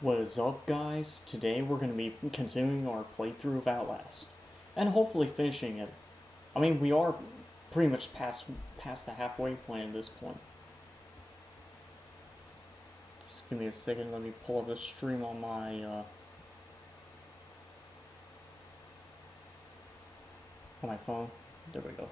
What is up, guys? Today we're going to be continuing our playthrough of Outlast and hopefully finishing it. I mean, we are pretty much past the halfway point at this point. Just give me a second, let me pull up the stream on my phone. There we go.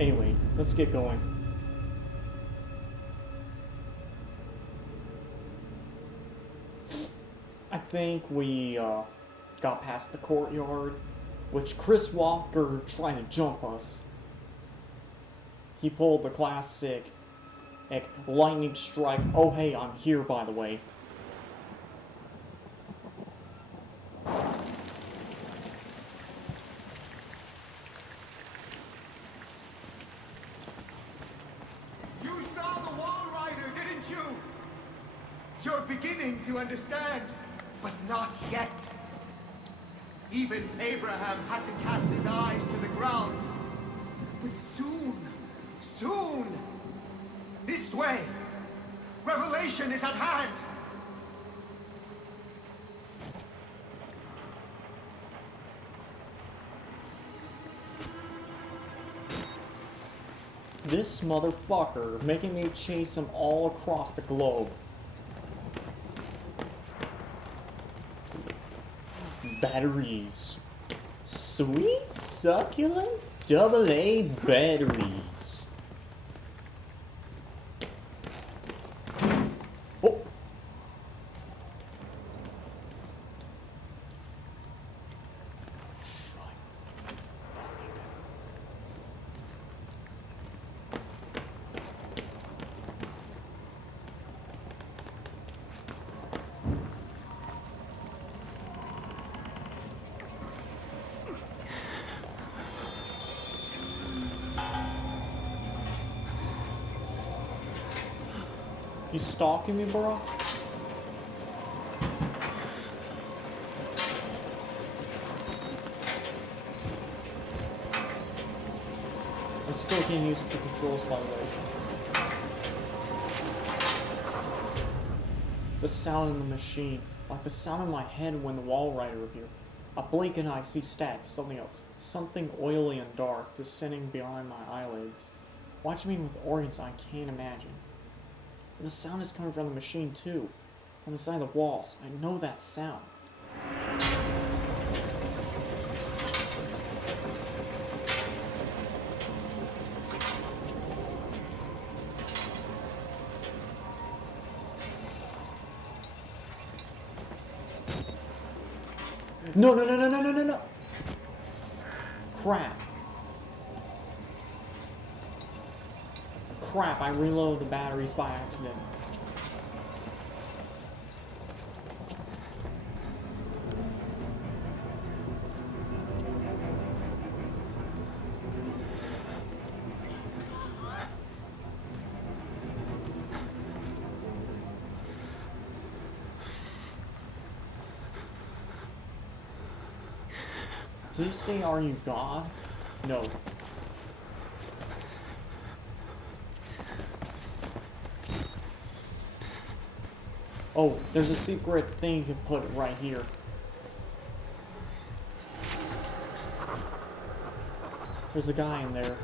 Anyway, let's get going. I think we got past the courtyard, which Chris Walker tried to jump us. He pulled the classic lightning strike. Oh hey, I'm here by the way. You saw the Wall Rider, didn't you? You're beginning to understand, but not yet. Even Abraham had to cast his eyes to the ground. But soon, this way, revelation is at hand. This motherfucker making me chase him all across the globe. Batteries. Sweet, succulent, AA batteries. Oh. You stalking me, bro? I still can't use the controls, by the way. The sound in the machine, like the sound in my head when the Wall Rider appeared. I blink and I see stacks, something else. Something oily and dark, descending behind my eyelids. Watch me with organs I can't imagine. The sound is coming from the machine too, from inside the walls. I know that sound. No. Crap, I reloaded the batteries by accident. Did you say, are you God? No. Oh, there's a secret thing you can put right here. There's a guy in there.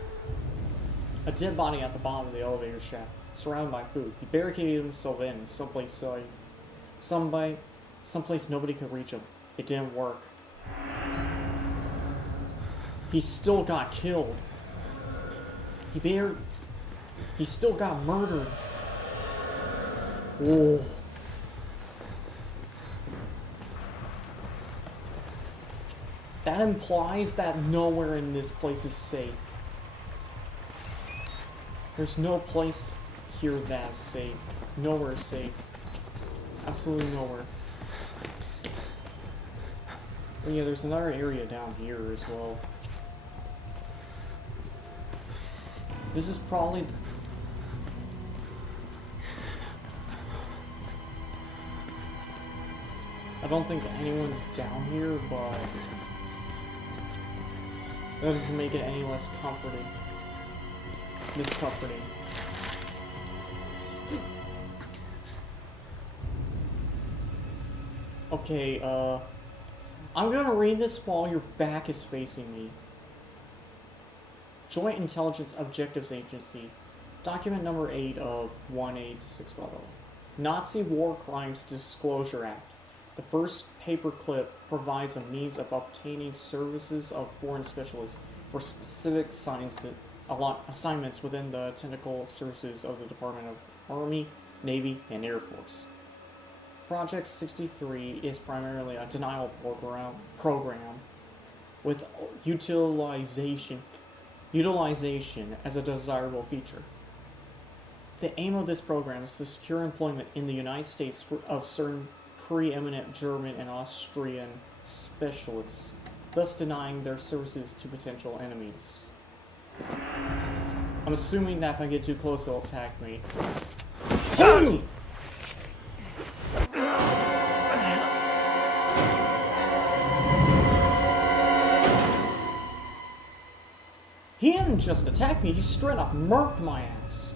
A dead body at the bottom of the elevator shaft, surrounded by food. He barricaded himself in someplace safe. Someplace nobody could reach him. It didn't work. He still got killed. He still got murdered. Whoa. That implies that nowhere in this place is safe. There's no place here that's safe. Nowhere is safe. Absolutely nowhere. Oh yeah, there's another area down here as well. This is probably... I don't think anyone's down here, but That doesn't make it any less comforting. Discomforting. Okay, I'm gonna read this while your back is facing me. Joint Intelligence Objectives Agency. Document number 8 of 186. Nazi War Crimes Disclosure Act. The first paperclip provides a means of obtaining services of foreign specialists for specific assignments within the technical services of the Department of Army, Navy, and Air Force. Project 63 is primarily a denial program with utilization as a desirable feature. The aim of this program is to secure employment in the United States of certain preeminent German and Austrian specialists, thus denying their services to potential enemies. I'm assuming that if I get too close, they'll attack me. Holy! He didn't just attack me, he straight up murked my ass.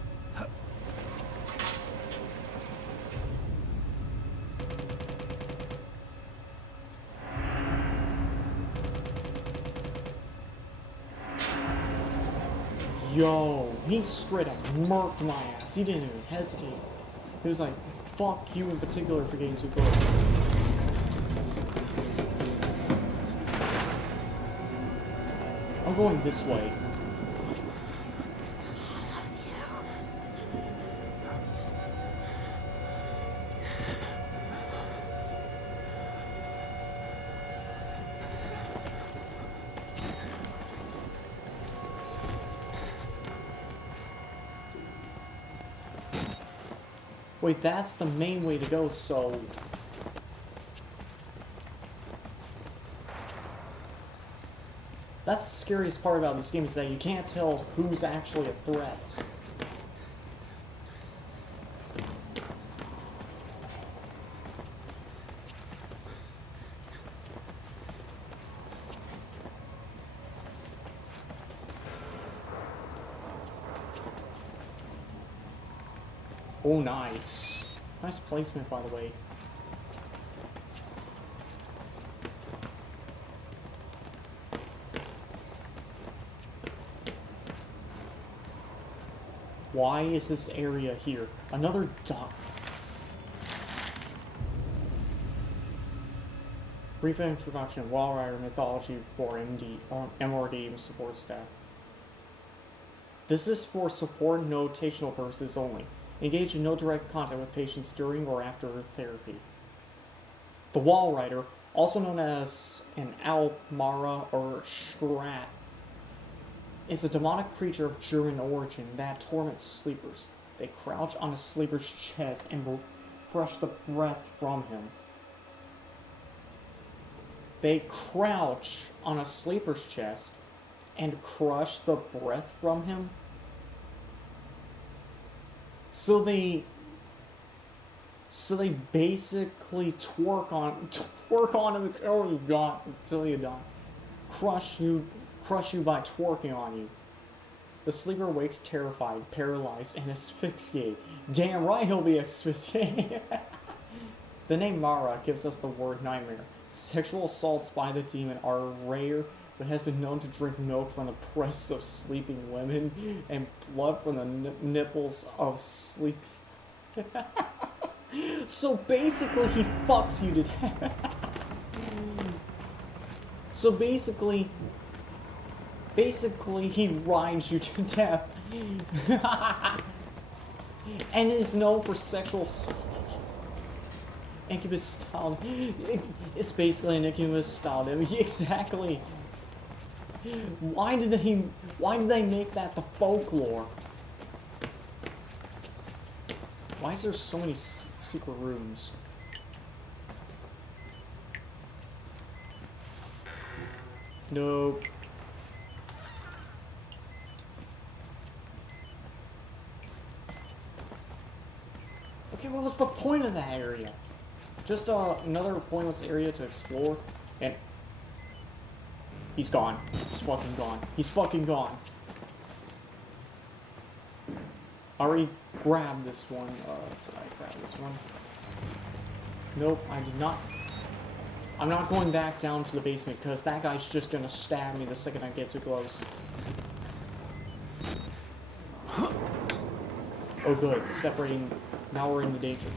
Yo, he straight up murked my ass. He didn't even hesitate. He was like, fuck you in particular for getting too close. I'm going this way. Wait, that's the main way to go, so... That's the scariest part about this game, is that you can't tell who's actually a threat. Oh, nice. Nice placement, by the way. Why is this area here? Another dock. Brief introduction of Wall Rider mythology for MRD support staff. This is for support notational purposes only. Engage in no direct contact with patients during or after therapy. The Wall Rider, also known as an Almara or Strat, is a demonic creature of German origin that torments sleepers. They crouch on a sleeper's chest and crush the breath from him. They crouch on a sleeper's chest and crush the breath from him? So they basically twerk on him until you die. Crush you by twerking on you. The sleeper wakes terrified, paralyzed, and asphyxiated. Damn right he'll be asphyxiated. The name Mara gives us the word nightmare. Sexual assaults by the demon are rare, but has been known to drink milk from the breasts of sleeping women and blood from the nipples of sleeping. So basically he fucks you to death. So basically he rides you to death. And is known for sexual assault. Incubus style. It's basically an incubus style. I mean, exactly. Why did they make that the folklore? Why is there so many secret rooms? Nope. Okay, what was the point of that area? Just another pointless area to explore, and He's gone. He's fucking gone. He's fucking gone. I already grabbed this one. Did I grab this one? Nope, I did not. I'm not going back down to the basement because that guy's just gonna stab me the second I get too close. Oh good, separating. Now we're in the danger.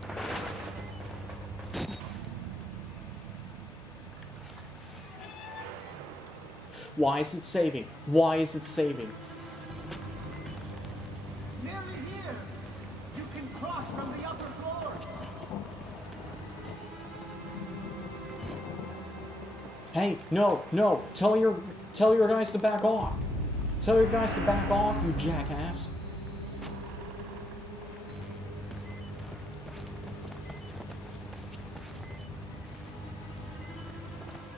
Why is it saving? Why is it saving? Nearly here. You can cross from the upper floors. Hey, no, no! Tell your guys to back off. Tell your guys to back off, you jackass.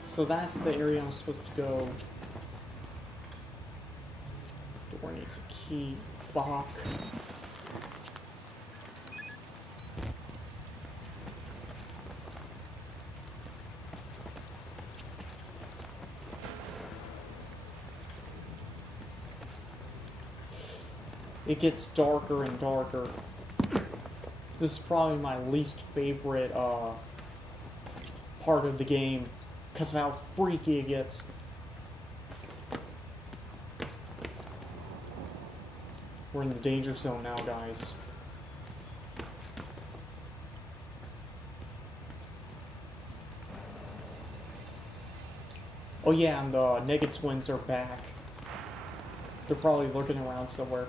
So that's the area I'm supposed to go. Door needs a key. Fuck. It gets darker and darker. This is probably my least favorite part of the game because of how freaky it gets. We're in the danger zone now, guys. Oh yeah, and the Naked Twins are back. They're probably lurking around somewhere.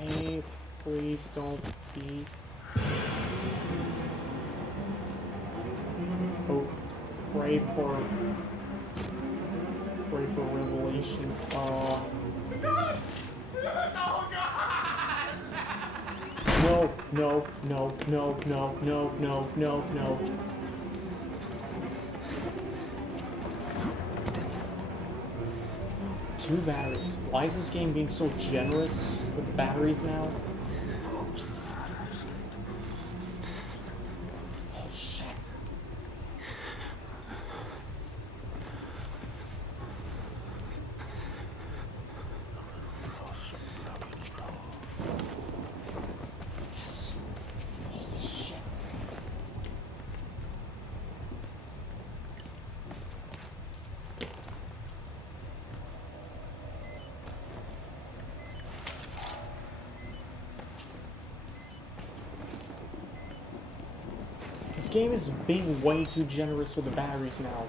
Okay, please don't be... Oh, pray for revelation. Oh God! No, no, no, no, no, no, no, no, no. Two batteries. Why is this game being so generous with the batteries now? Oh shit. Yes. Holy shit. This game is being way too generous with the batteries now.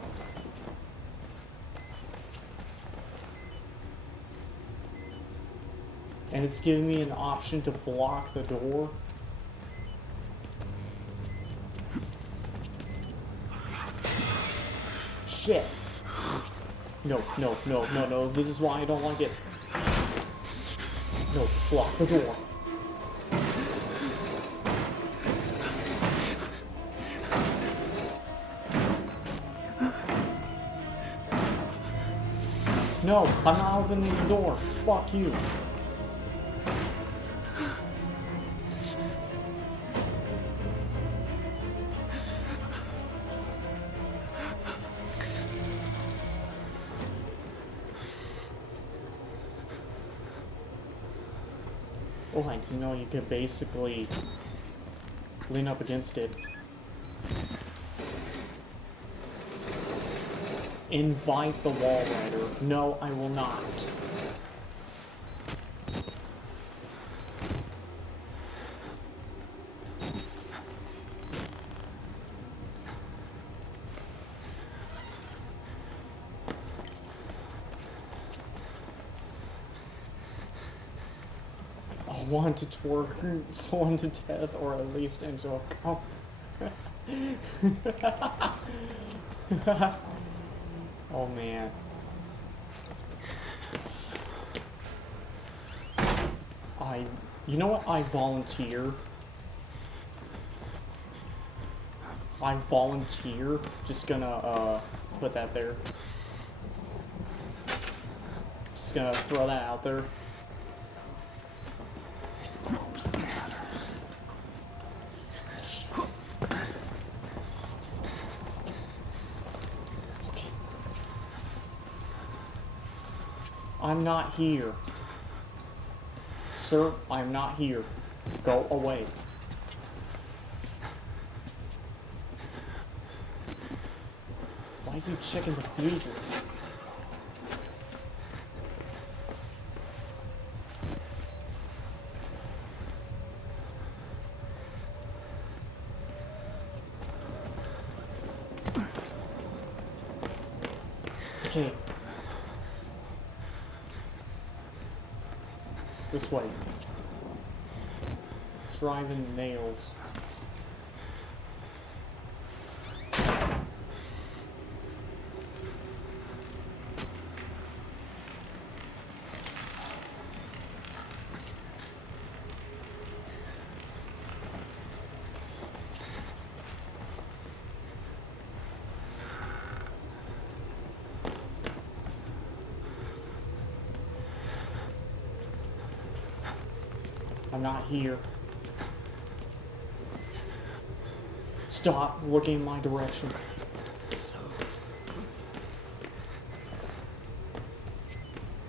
And it's giving me an option to block the door. Shit. No, no, no, no, no. This is why I don't like it. No, block the door. No, I'm not opening the door. Fuck you. Oh, I didn't know you could basically lean up against it. Invite the wall rider. No, I will not. I want to twerk someone to death, or at least into a coma. Oh man. You know what? I volunteer. I volunteer. Just gonna, put that there. Just gonna throw that out there. I'm not here. Sir, I'm not here. Go away. Why is he checking the fuses? Okay. This way. Driving nails. I'm not here. Stop looking in my direction.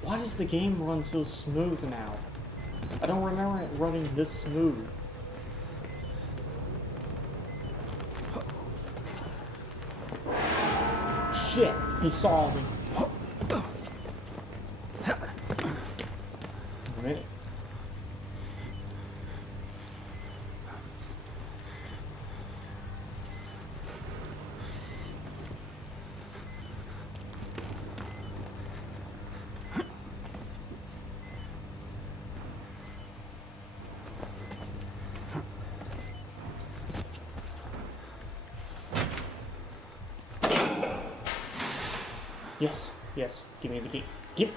Why does the game run so smooth now? I don't remember it running this smooth. Shit! He saw me. A minute. Yes, yes, give me the key. Give.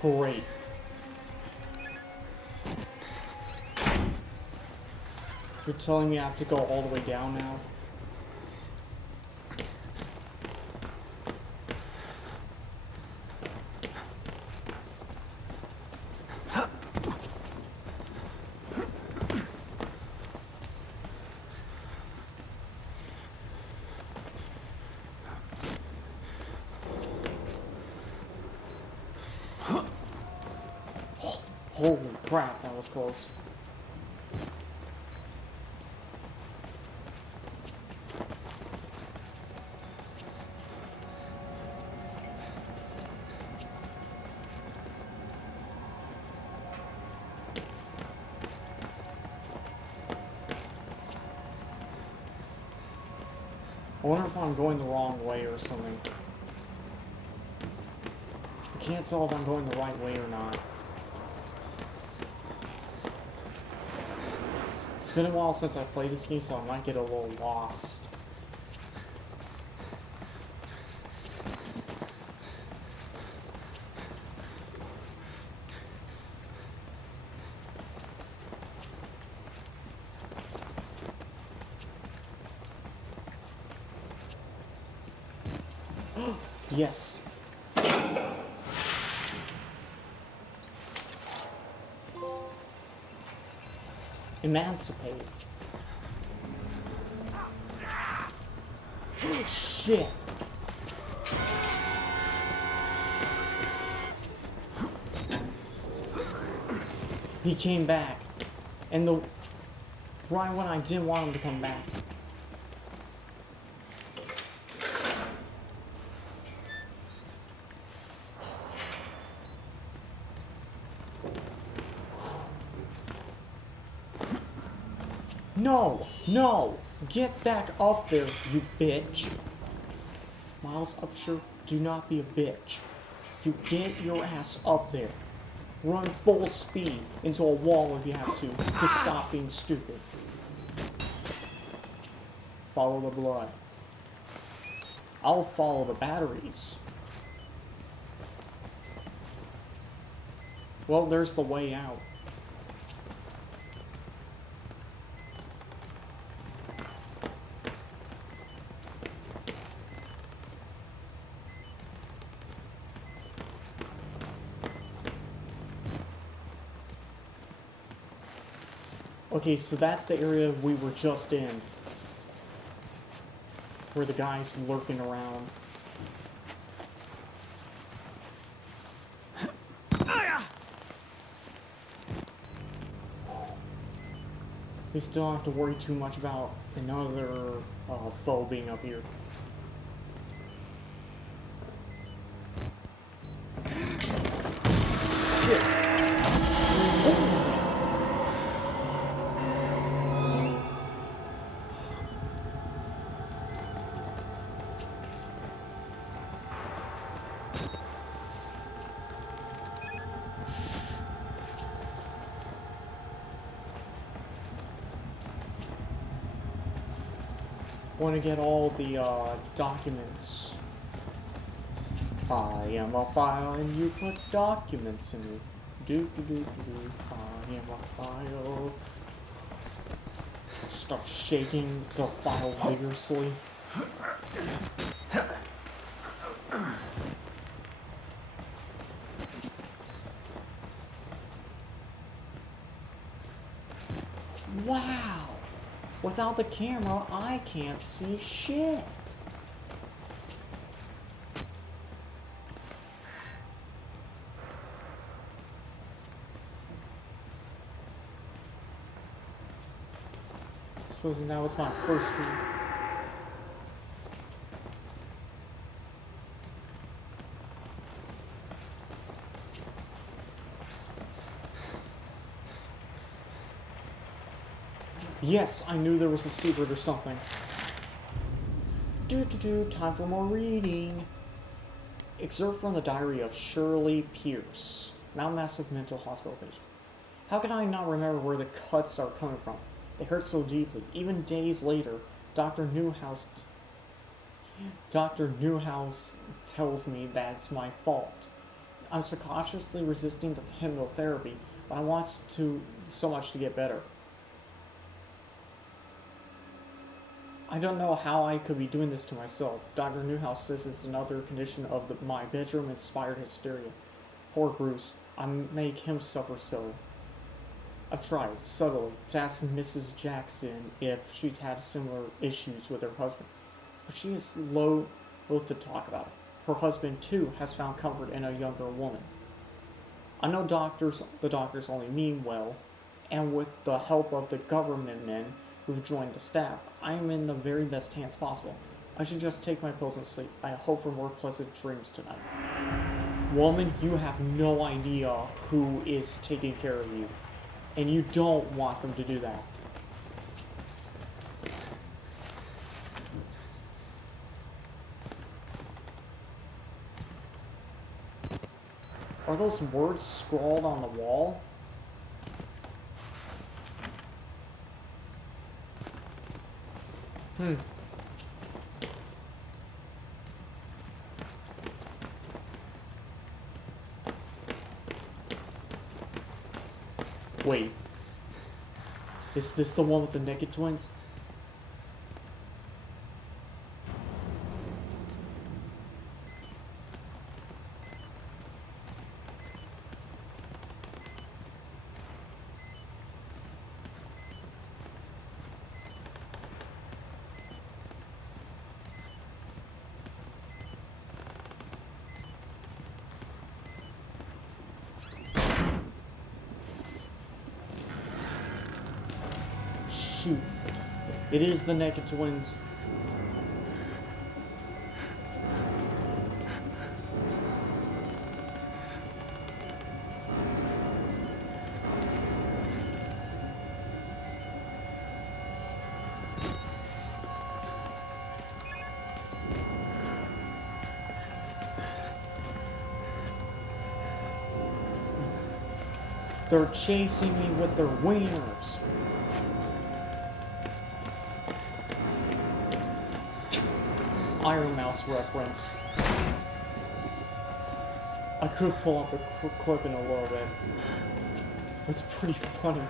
Great. You're telling me I have to go all the way down now? Holy crap, that was close. I wonder if I'm going the wrong way or something. I can't tell if I'm going the right way or not. It's been a while since I played this game, so I might get a little lost. Yes. Emancipate. Shit. He came back. And right when I didn't want him to come back. No! No! Get back up there, you bitch! Miles Upshur, do not be a bitch. You get your ass up there. Run full speed into a wall if you have to stop being stupid. Follow the blood. I'll follow the batteries. Well, there's the way out. Okay, so that's the area we were just in. Where the guy's lurking around. We still don't have to worry too much about another foe being up here. Want to get all the documents. I am a file and you put documents in it. Do. I am a file. Start shaking the file vigorously. Wow! Without the camera, I can't see shit. Supposing that was my first one. Yes, I knew there was a secret or something. Time for more reading. Excerpt from the diary of Shirley Pierce, now massive mental hospital patient. How can I not remember where the cuts are coming from? They hurt so deeply. Even days later, Dr. Newhouse tells me that it's my fault. I'm subconsciously resisting the hypnotherapy, but I want so much to get better. I don't know how I could be doing this to myself. Dr. Newhouse says it's another condition of my bedroom-inspired hysteria. Poor Bruce. I make him suffer so. I've tried, subtly, to ask Mrs. Jackson if she's had similar issues with her husband, but she is loath to talk about it. Her husband, too, has found comfort in a younger woman. I know the doctors only mean well, and with the help of the government men who've joined the staff, I am in the very best hands possible. I should just take my pills and sleep. I hope for more pleasant dreams tonight. Woman, you have no idea who is taking care of you. And you don't want them to do that. Are those words scrawled on the wall? Wait. Is this the one with the naked twins? Shoot. It is the naked twins. They're chasing me with their wieners. Iron Mouse reference. I could pull up the clip in a little bit. It's pretty funny.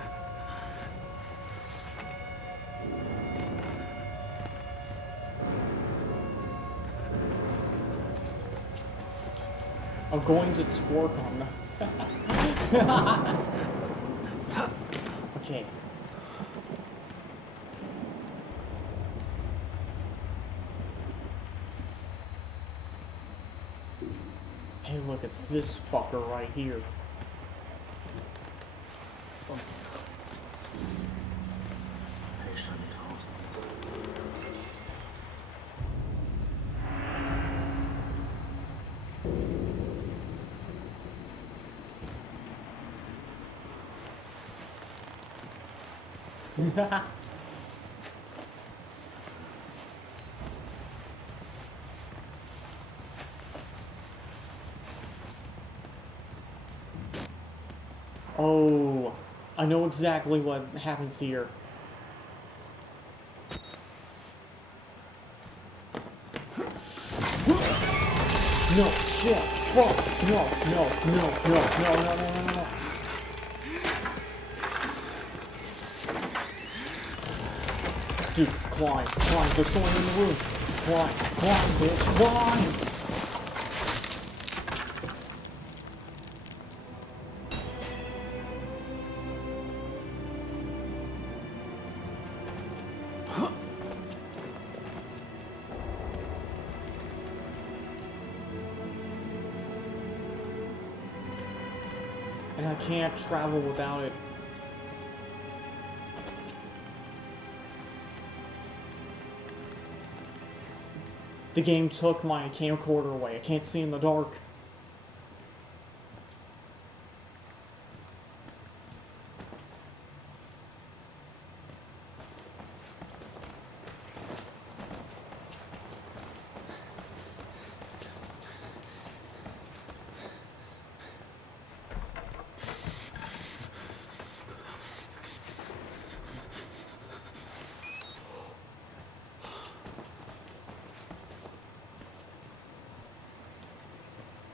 I'm going to twerk on them. Okay. Hey, look, it's this fucker right here. Oh, I know exactly what happens here. No, shit, fuck, no, no, no, no, no, no, no, no, no. Dude, climb, climb, there's someone in the room. Climb, climb, bitch, climb! And I can't travel without it. The game took my camcorder away. I can't see in the dark.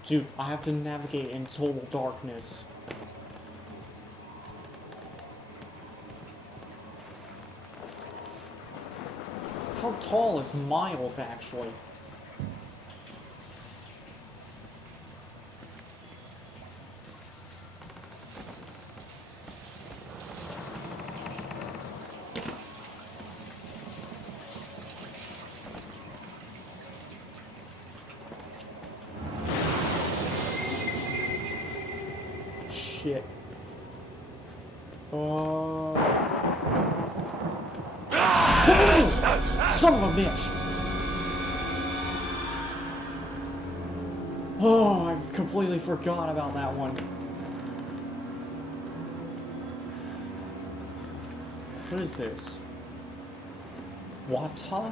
Dude, I have to navigate in total darkness. How tall is Miles, actually? Shit. Son of a bitch! Oh, I completely forgot about that one. What is this? Wata?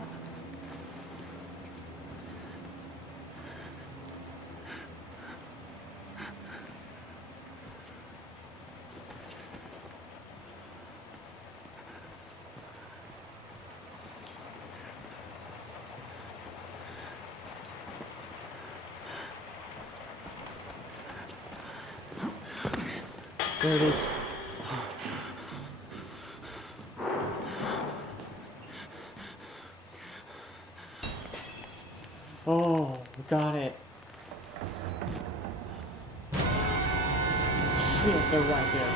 There it is. Oh, got it. Shit, they're right there.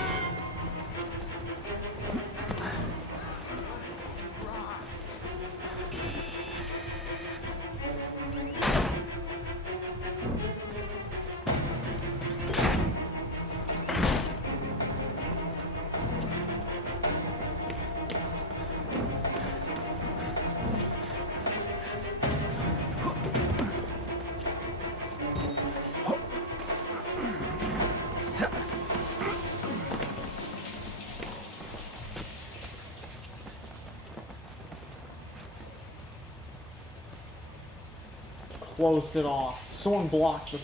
Closed it off. Someone blocked the...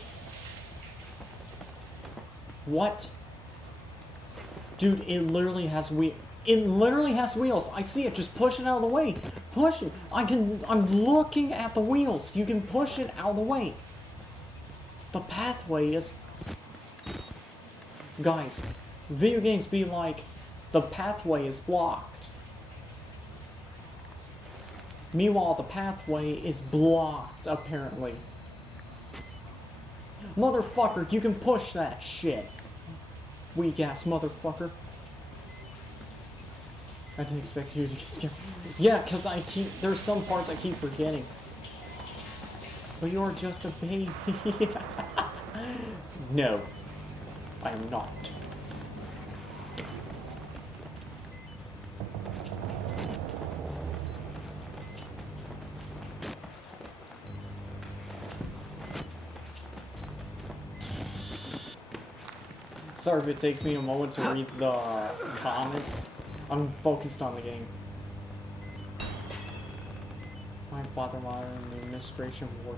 What? Dude, it literally has It literally has wheels. I see it. Just push it out of the way. Push it. I'm looking at the wheels. You can push it out of the way. The pathway is... Guys, video games be like, the pathway is blocked. Meanwhile, the pathway is blocked, apparently. Motherfucker, you can push that shit. Weak-ass motherfucker. I didn't expect you to get scared. Yeah, because there's some parts I keep forgetting. But you're just a baby. No, I am not. Sorry if it takes me a moment to read the comments. I'm focused on the game. Find Father Mother in the administration ward.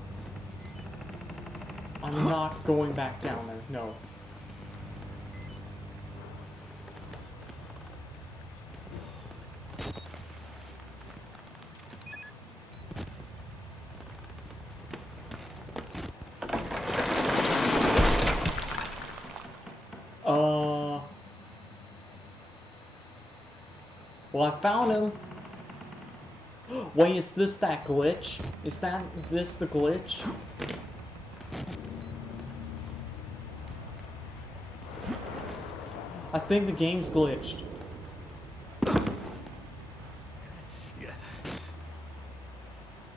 I'm not going back down there, no. Well, I found him. Wait, is this that glitch? Is this the glitch? I think the game's glitched.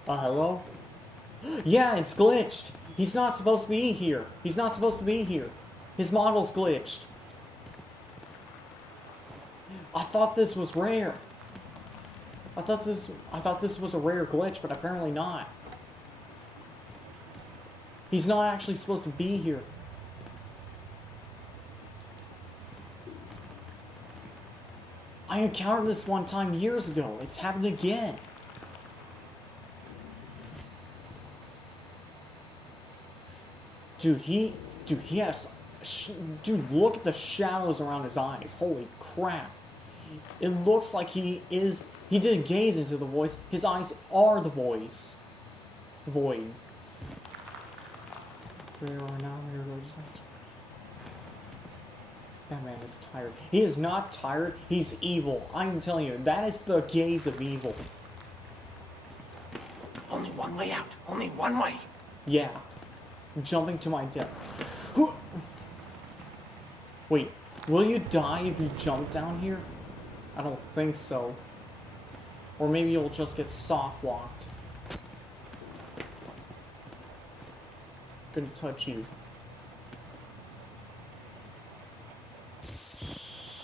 Hello? Yeah, it's glitched. He's not supposed to be here. He's not supposed to be here. His model's glitched. I thought this was rare. I thought this was a rare glitch, but apparently not. He's not actually supposed to be here. I encountered this one time years ago. It's happened again. Dude, he has... Dude, look at the shadows around his eyes. Holy crap. It looks like he didn't gaze into the voice. His eyes are the voice. Void. That man is tired. He is not tired. He's evil. I'm telling you, that is the gaze of evil. Only one way out. Only one way. Yeah. Jumping to my death. Wait, will you die if you jump down here? I don't think so. Or maybe you'll just get soft locked. Gonna touch you.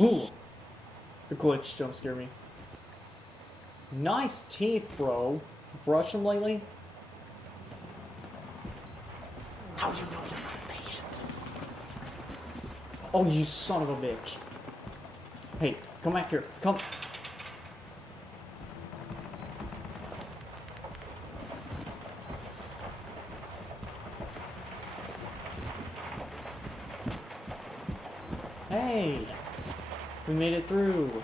Ooh! The glitch jump scared me. Nice teeth, bro. Brush them lately? How do you know you're not a patient? Oh, you son of a bitch. Hey, come back here. Come. Hey! We made it through.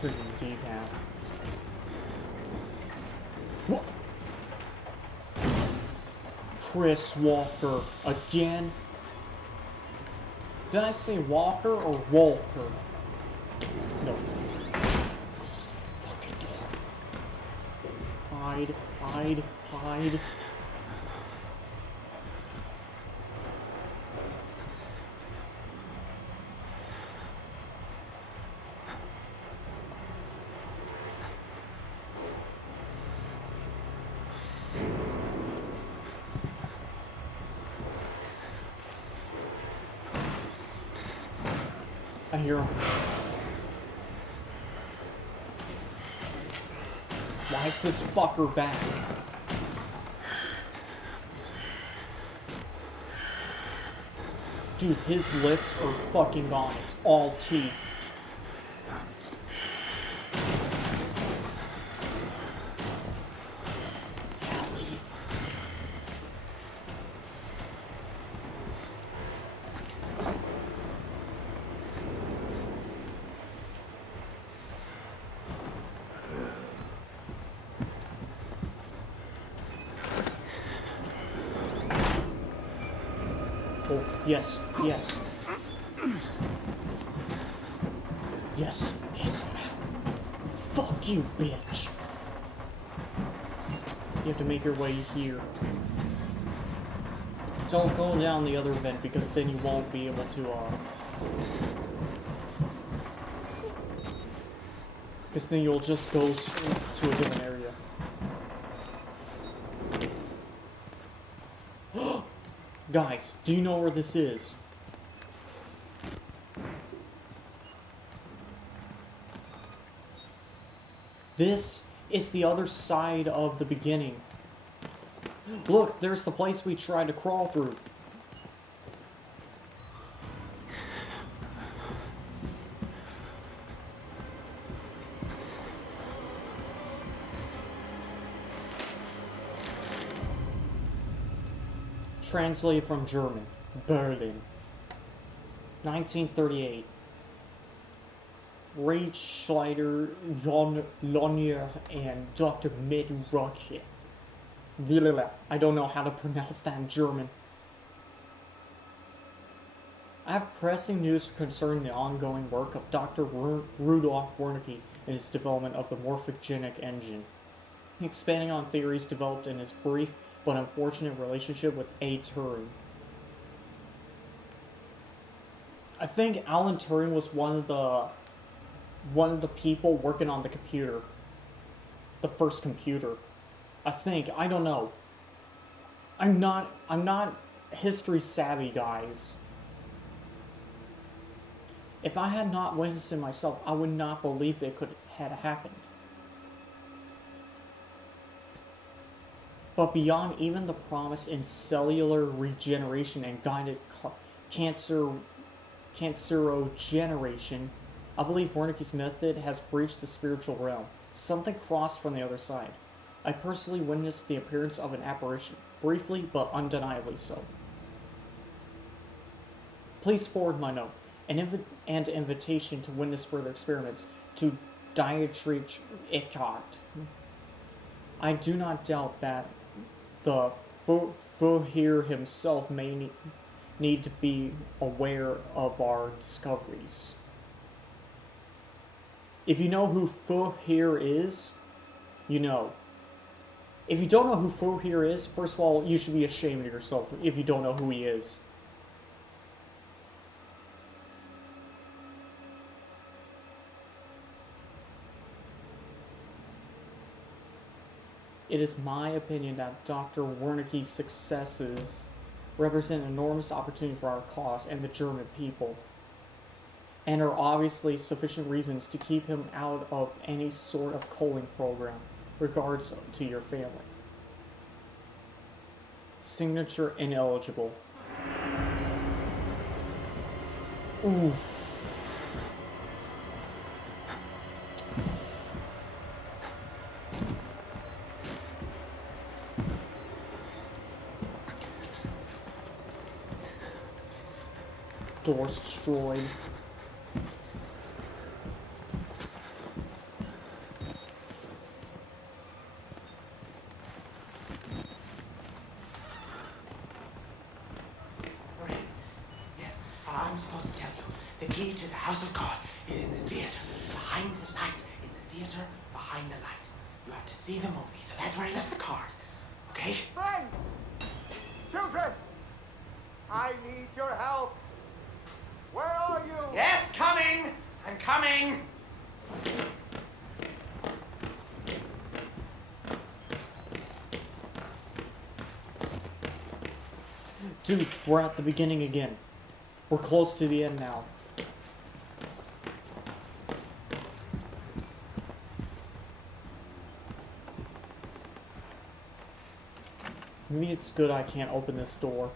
Drinking decaf. What? Chris Walker again? Did I say Walker or Walker? No. Close the fucking door. Hide, hide, hide. I hear him. Why is this fucker back? Dude, his lips are fucking gone. It's all teeth. Oh, yes, yes. Yes, yes, somehow. Fuck you, bitch! You have to make your way here. Don't go down the other vent, because then you won't be able to, because then you'll just go straight to a different area. Guys, do you know where this is? This is the other side of the beginning. Look, there's the place we tried to crawl through. Translated from German. Berlin. 1938. Ray Schleider, John Lonier, and Dr. Mid Rocket. I don't know how to pronounce that in German. I have pressing news concerning the ongoing work of Dr. Rudolf Wernicke in his development of the morphogenic engine, expanding on theories developed in his brief but unfortunate relationship with A. Turing. I think Alan Turing was one of the people working on the computer. The first computer. I think. I don't know. I'm not history savvy, guys. If I had not witnessed it myself, I would not believe it had happened. But beyond even the promise in cellular regeneration and guided cancerogeneration, I believe Wernicke's method has breached the spiritual realm. Something crossed from the other side. I personally witnessed the appearance of an apparition, briefly but undeniably so. Please forward my note, and invitation to witness further experiments to Dietrich Eckart. I do not doubt that the Fuhrer himself may need to be aware of our discoveries. If you know who Fuhrer is, you know. If you don't know who Fuhrer is, first of all, you should be ashamed of yourself if you don't know who he is. It is my opinion that Dr. Wernicke's successes represent an enormous opportunity for our cause and the German people, and are obviously sufficient reasons to keep him out of any sort of culling program. Regards to your family. Signature ineligible. Oof. Doors destroyed. Yes, I'm supposed to tell you. The key to the House of God is in the theater, behind the light. In the theater, behind the light. You have to see the movie, so that's where I left the card. Okay? Friends! Children! I need your help! Where are you? Yes, coming! I'm coming! Dude, we're at the beginning again. We're close to the end now. Maybe it's good I can't open this door.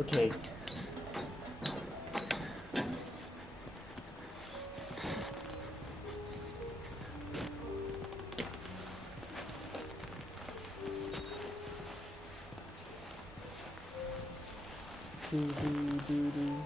Okay. Doo-doo-doo-doo.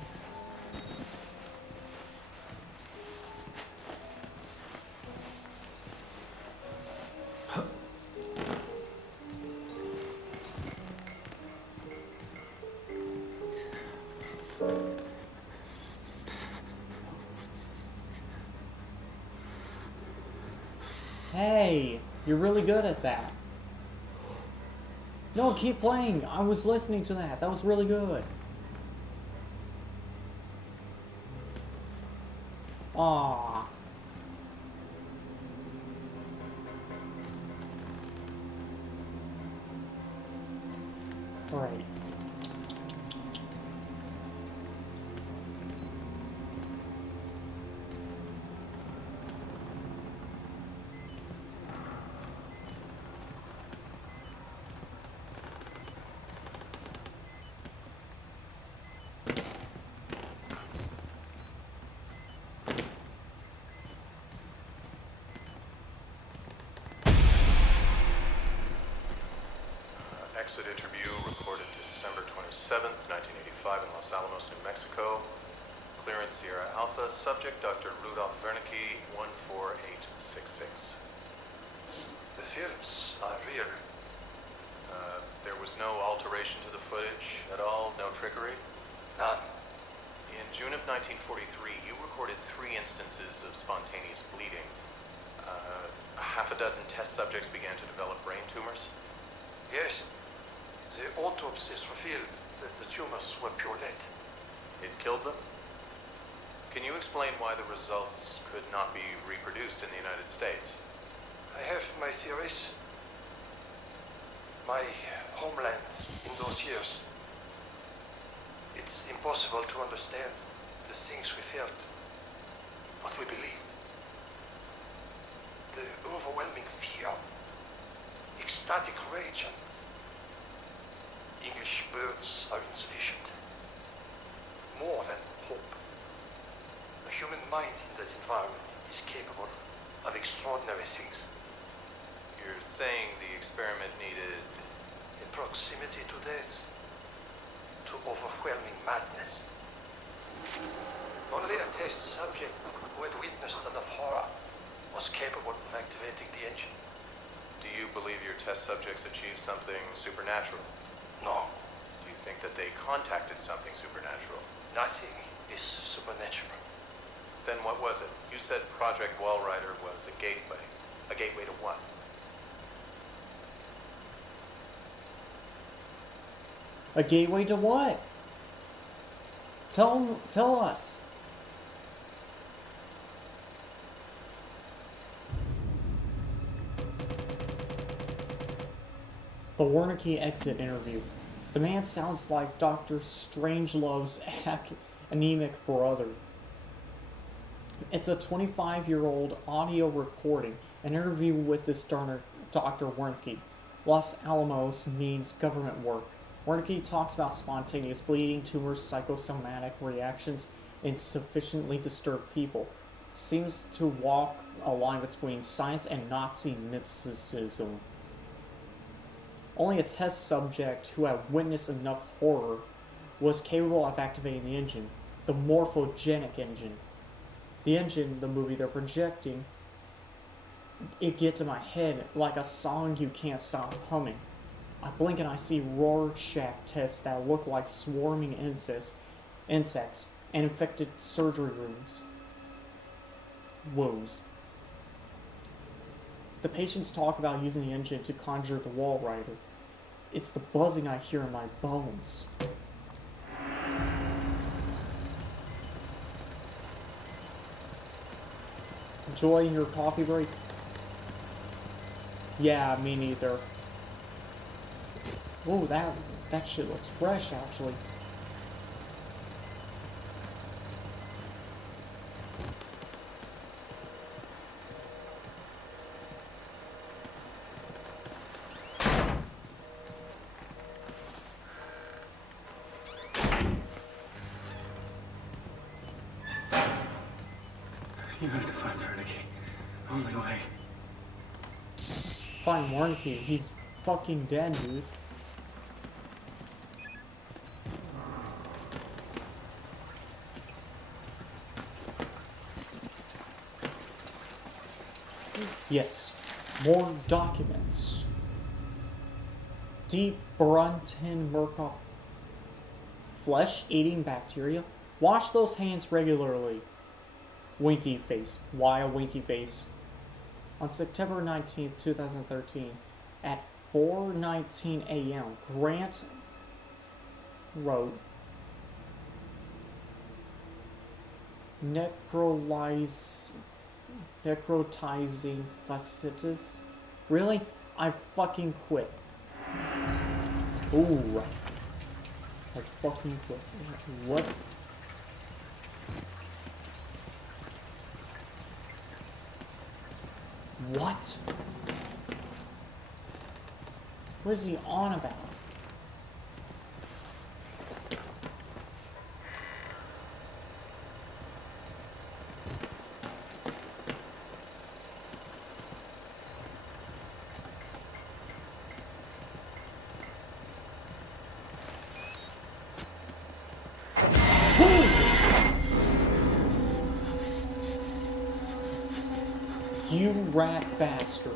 Hey, you're really good at that. No, keep playing. I was listening to that. That was really good. Aww. Alright. Exit interview recorded December 27th, 1985 in Los Alamos, New Mexico. Clearance Sierra Alpha. Subject Dr. Rudolph Wernicke, 14866. The films are real. There was no alteration to the footage at all? No trickery? None. In June of 1943, you recorded 3 instances of spontaneous bleeding. Half a dozen test subjects began to develop brain tumors? Yes. The autopsies revealed that the tumors were pure lead. It killed them? Can you explain why the results could not be reproduced in the United States? I have my theories. My homeland in those years. It's impossible to understand the things we felt, what we believed. The overwhelming fear, ecstatic rage, and English words are insufficient. More than hope. A human mind in that environment is capable of extraordinary things. You're saying the experiment needed... In proximity to death, to overwhelming madness. Only a test subject who had witnessed enough horror was capable of activating the engine. Do you believe your test subjects achieved something supernatural? No, Do you think that they contacted something supernatural? nothing is supernatural. Then what was it? You said Project Wallrider was a gateway. A gateway to what? A gateway to what? Tell us. The Wernicke exit interview. The man sounds like Dr. Strangelove's anemic brother. It's a 25-year-old audio recording, an interview with this Dr. Wernicke. Los Alamos means government work. Wernicke talks about spontaneous bleeding, tumors, psychosomatic reactions in sufficiently disturbed people. Seems to walk a line between science and Nazi mysticism. Only a test subject who had witnessed enough horror was capable of activating the engine, the morphogenic engine. The engine, the movie they're projecting, it gets in my head like a song you can't stop humming. I blink and I see Rorschach tests that look like swarming insects and infected surgery wounds. The patients talk about using the engine to conjure the wall rider. It's the buzzing I hear in my bones. Enjoying your coffee break? Yeah, me neither. Ooh, that shit looks fresh, actually. You have to find Wernicke. Only way. Find Wernicke. He's fucking dead, dude. Yes, more documents. Deep Brunton Murkoff. Flesh-eating bacteria? Wash those hands regularly. Winky face. Why a winky face? On September 19th, 2013, at 4:19 a.m., Grant wrote, necrotizing fasciitis? Really? I fucking quit. Ooh. I fucking quit. What? What? What is he on about? You rat bastard.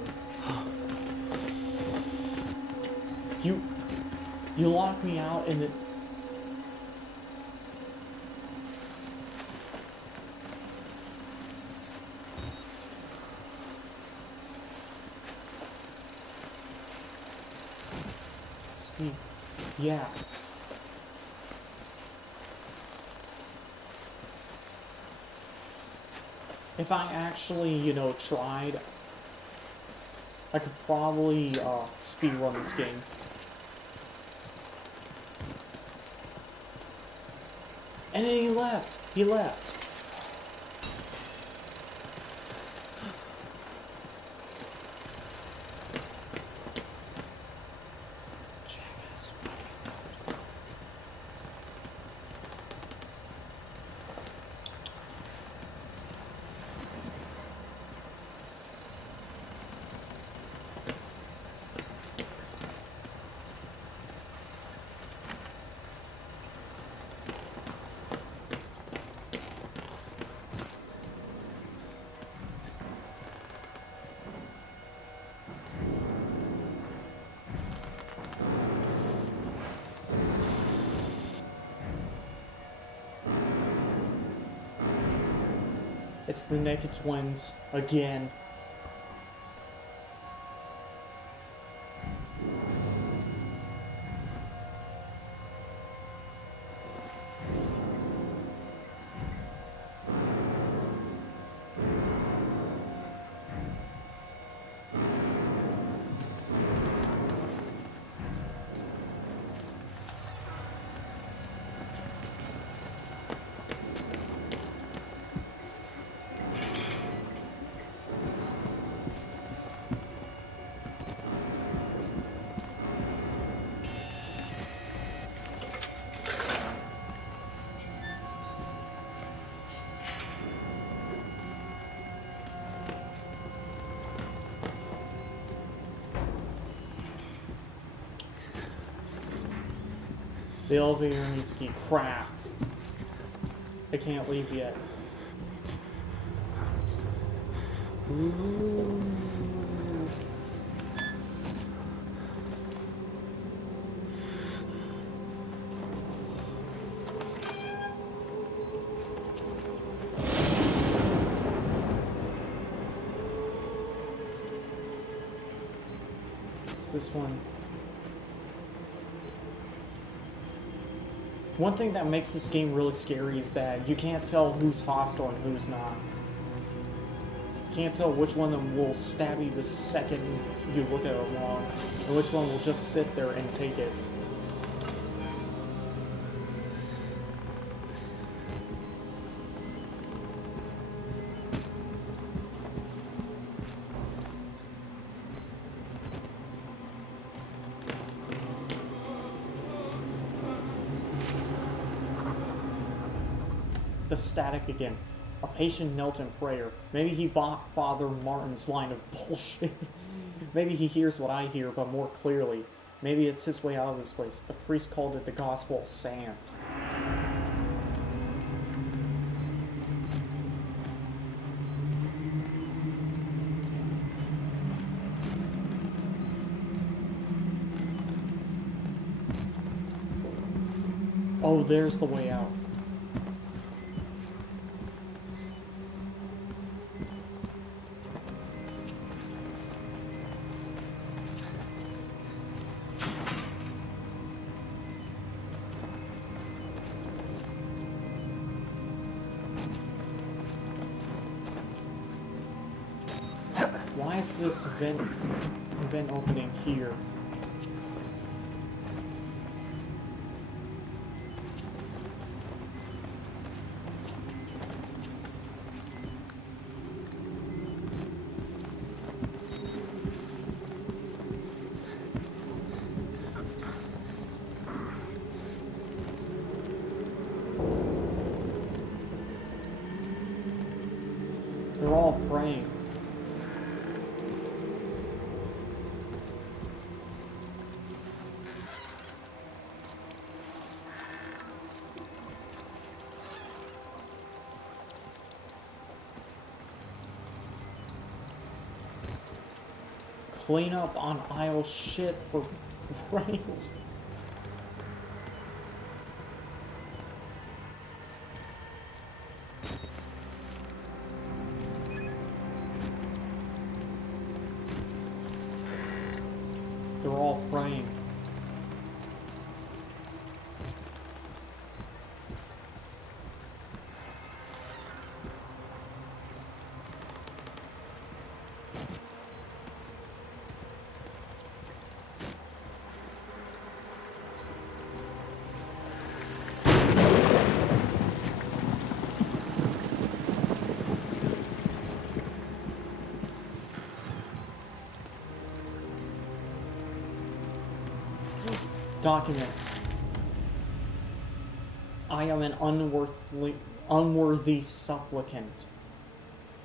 You locked me out in the... Speak. Yeah. If I actually, you know, tried, I could probably speedrun this game. And then he left. He left. Jackass fucking. It's the Naked Twins again. The elevator needs to keep crap. I can't leave yet. Ooh. It's this one. One thing that makes this game really scary is that you can't tell who's hostile and who's not. You can't tell which one of them will stab you the second you look at it wrong, and which one will just sit there and take it. The static again. A patient knelt in prayer. Maybe he bought Father Martin's line of bullshit. Maybe he hears what I hear, but more clearly. Maybe it's his way out of this place. The priest called it the gospel of sand. Oh, there's the way out. Why is this vent opening here? They're all praying. Clean up on aisle shit for brains. They're all praying. Document. I am an unworthy supplicant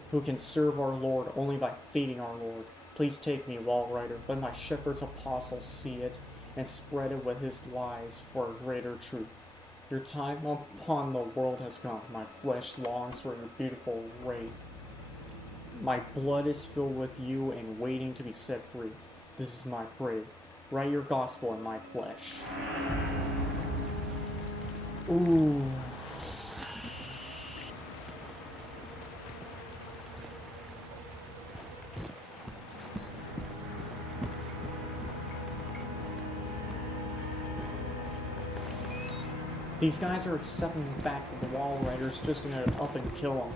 who can serve our Lord only by feeding our Lord. Please take me, Wall Rider. Let my shepherd's apostle see it and spread it with his lies for a greater truth. Your time upon the world has come. My flesh longs for your beautiful wraith. My blood is filled with you and waiting to be set free. This is my prayer. Write your gospel in my flesh. Ooh. These guys are accepting the fact that the Wall Rider's just gonna up and kill them.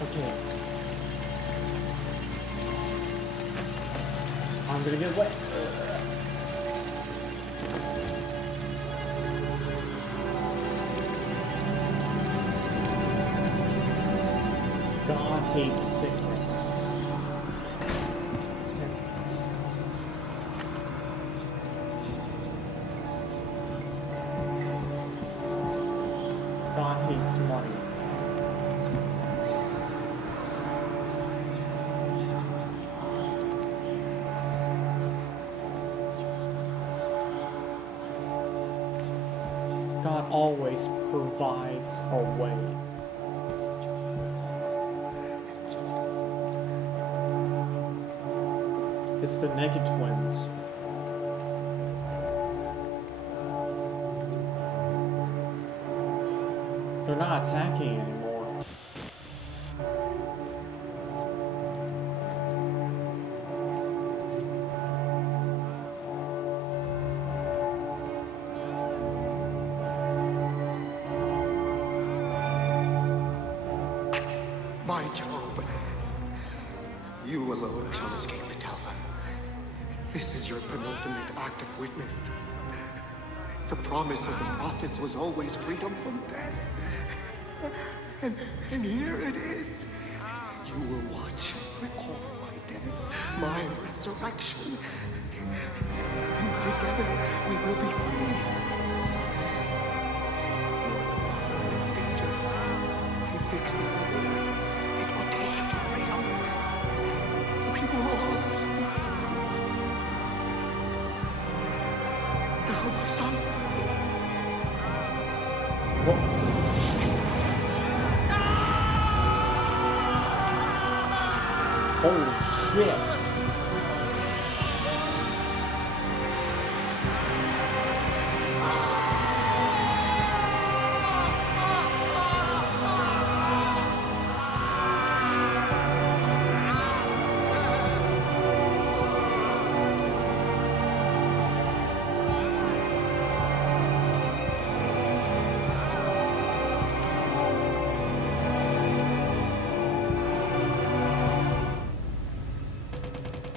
Okay. I'm gonna get wet. God hates sickness. God hates money. God always provides a way. It's the Naked Twins. They're not attacking anymore. My Job, you alone shall escape it, Alpha. This is your penultimate act of witness. The promise of the prophets was always freedom from death. And here it is. You will watch and recall my death, my resurrection. And together we will be free. You are no longer in danger. I fixed the elevator. It will take you to freedom. We will all of us. Holy shit.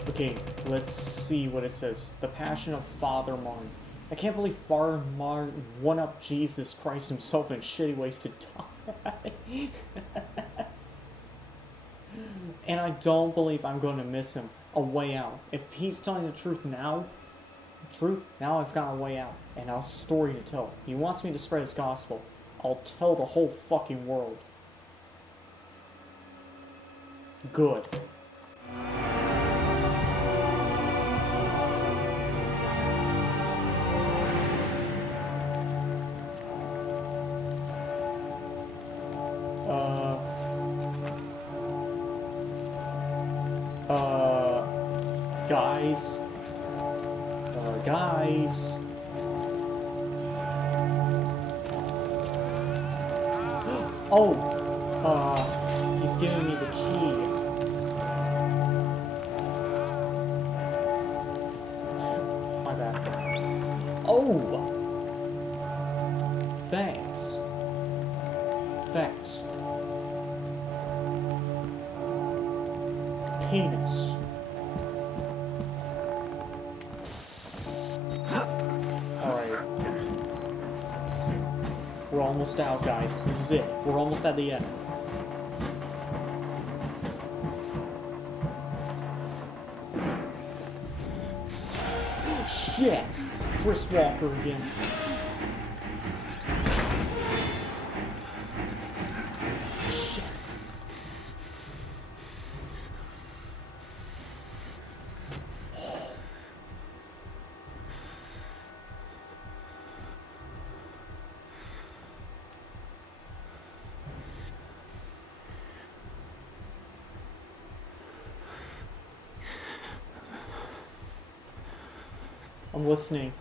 Okay, let's see what it says. The Passion of Father Martin. I can't believe Father Martin one-up Jesus Christ himself in shitty ways to die. And I don't believe I'm going to miss him. A way out. If he's telling the truth now, I've got a way out. And a story to tell. He wants me to spread his gospel. I'll tell the whole fucking world. Good. Guys. Oh, he's giving me the key. My bad. Oh! Thanks. Thanks. Penis. We're almost out, guys. This is it. We're almost at the end. Shit! Chris Walker again. Shit. I'm listening.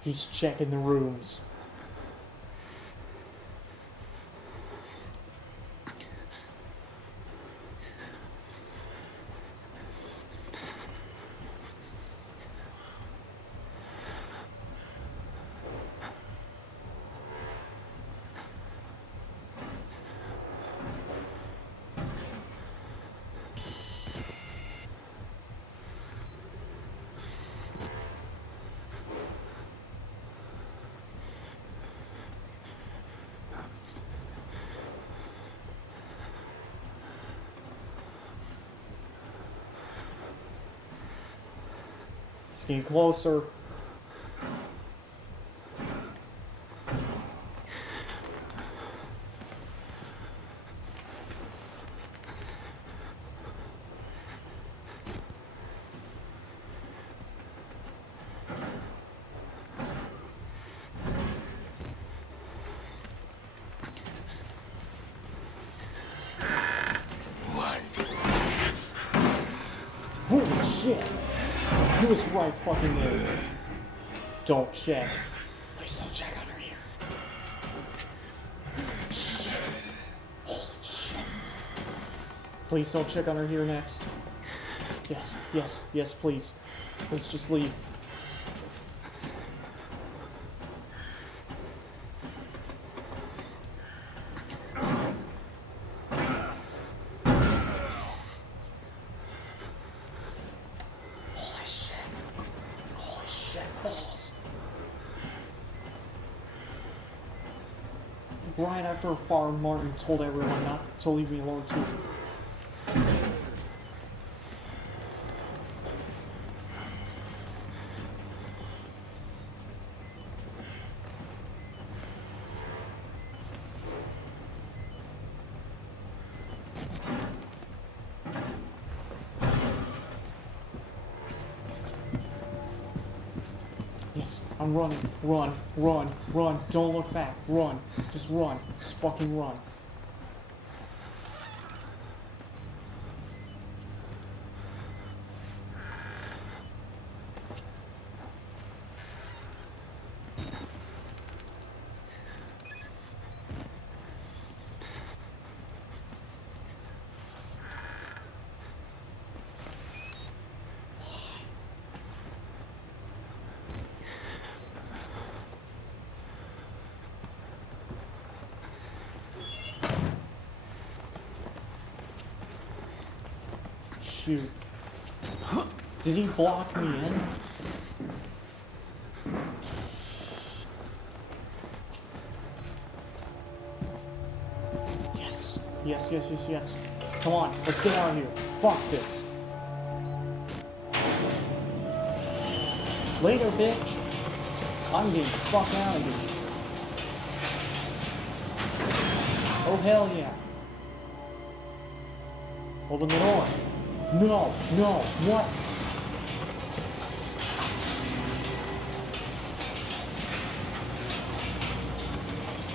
He's checking the rooms. It's getting closer. Holy shit! He was right fucking there. Don't check. Please don't check under here. Shit. Holy shit. Please don't check under here next. Yes, yes, yes, please. Let's just leave. Right after Father Martin told everyone not to leave me alone too. Yes. I'm running. Run, run, run. Don't look back. Run. Just run. Just fucking run. Shoot. Did he block me in? Yes. Yes, yes, yes, yes. Come on, let's get out of here. Fuck this. Later, bitch. I'm getting the fuck out of here. Oh, hell yeah. Open the door. No, no, what?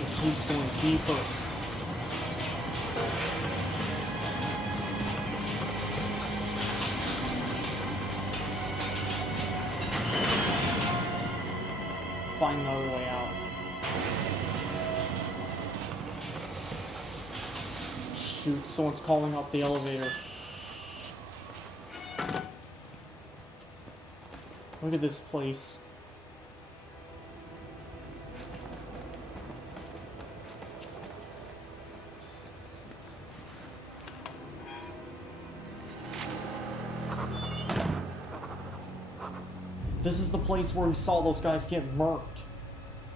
It keeps going deeper. Find another way out. Shoot, someone's calling up the elevator. Look at this place. This is the place where we saw those guys get murked.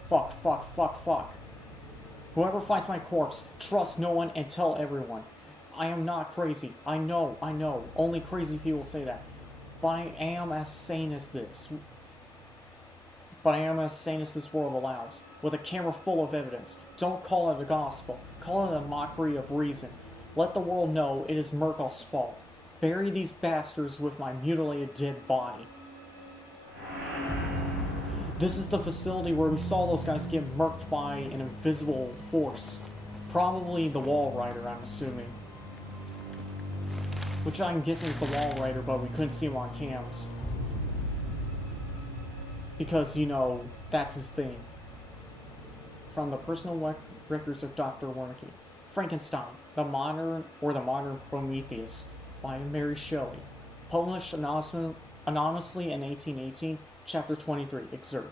Fuck, fuck, fuck, fuck. Whoever finds my corpse, trust no one and tell everyone. I am not crazy. I know, I know. Only crazy people say that. But I am as sane as this. But I am as sane as this world allows. With a camera full of evidence. Don't call it a gospel. Call it a mockery of reason. Let the world know it is Merkel's fault. Bury these bastards with my mutilated dead body. This is the facility where we saw those guys get murked by an invisible force. Probably the Wall Rider, I'm assuming. Which I'm guessing is the Wall Rider, but we couldn't see him on cams. Because, you know, that's his thing. From the personal records of Dr. Wernicke. Frankenstein, the modern Prometheus, by Mary Shelley. Published anonymously in 1818, chapter 23, excerpt.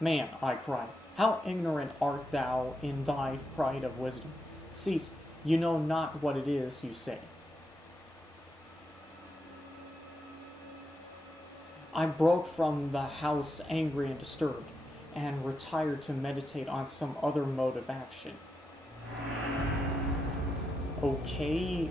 Man, I cried, how ignorant art thou in thy pride of wisdom. Cease, you know not what it is, you say. I broke from the house angry and disturbed, and retired to meditate on some other mode of action. Okay.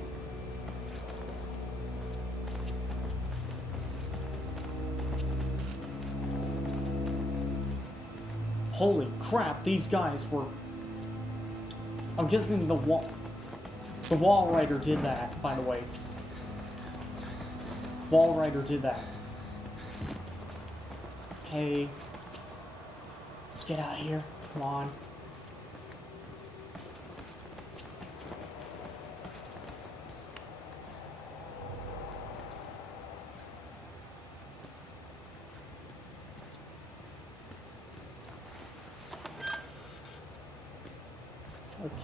Holy crap, these guys were... I'm guessing the Wall Rider did that, by the way. Wall Rider did that. Okay. Let's get out of here. Come on.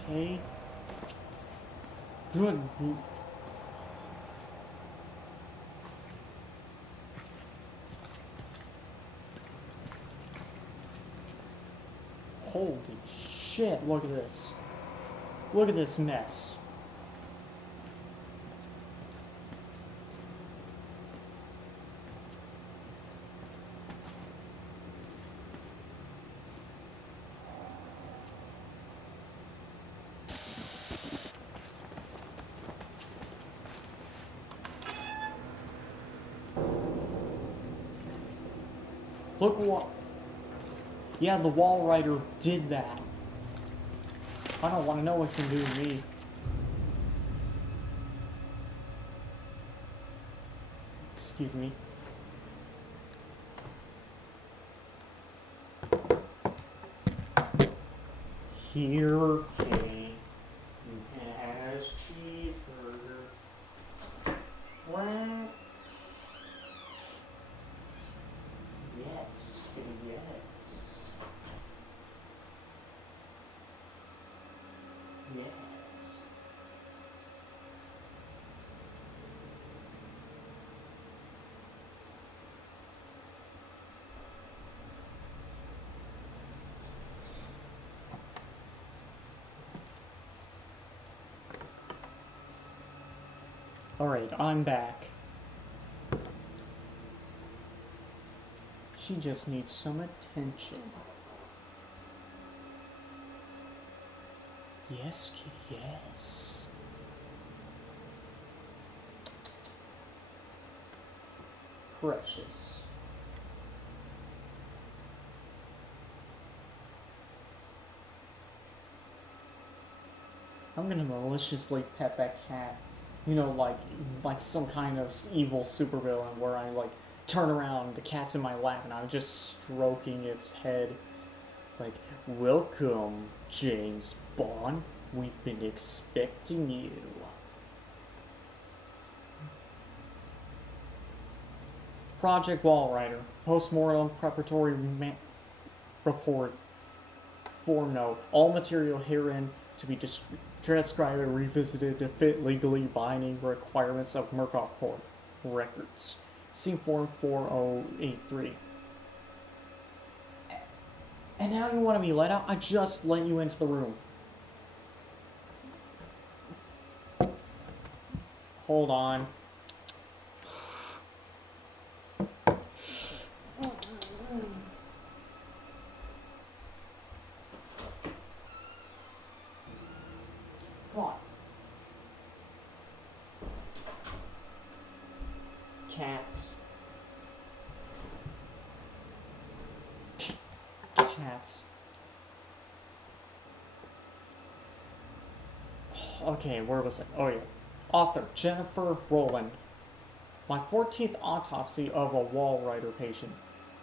Okay. Good. Holy shit, look at this. Look at this mess. Look what... Yeah, the Wall Rider did that. I don't want to know what it can do to me. Excuse me. Here, Kitty. Has cheeseburger. What? Yes, Kitty, yes. Yes. Alright, I'm back. She just needs some attention. Yes, kitty, yes. Precious. I'm gonna maliciously pet that cat. You know, like some kind of evil supervillain where I like turn around, the cat's in my lap, and I'm just stroking its head. Like, welcome, James Bond. We've been expecting you. Project Wallrider. Postmortem preparatory report. Form note. All material herein to be transcribed and revisited to fit legally binding requirements of Murkoff Court records. See Form 4083. And now you want to be let out? I just let you into the room. Hold on. Come on. Cats. Cats. Okay, where was it? Oh yeah. Author, Jennifer Rowland. My 14th autopsy of a Wallrider patient,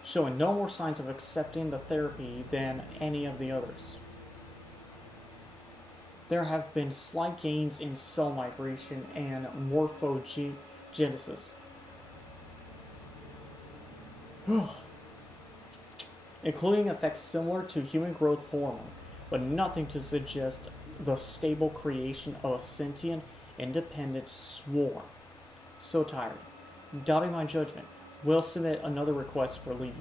showing no more signs of accepting the therapy than any of the others. There have been slight gains in cell migration and morphogenesis, including effects similar to human growth hormone, but nothing to suggest the stable creation of a sentient, independent swarm. So tired. Doubting my judgment, will submit another request for leave.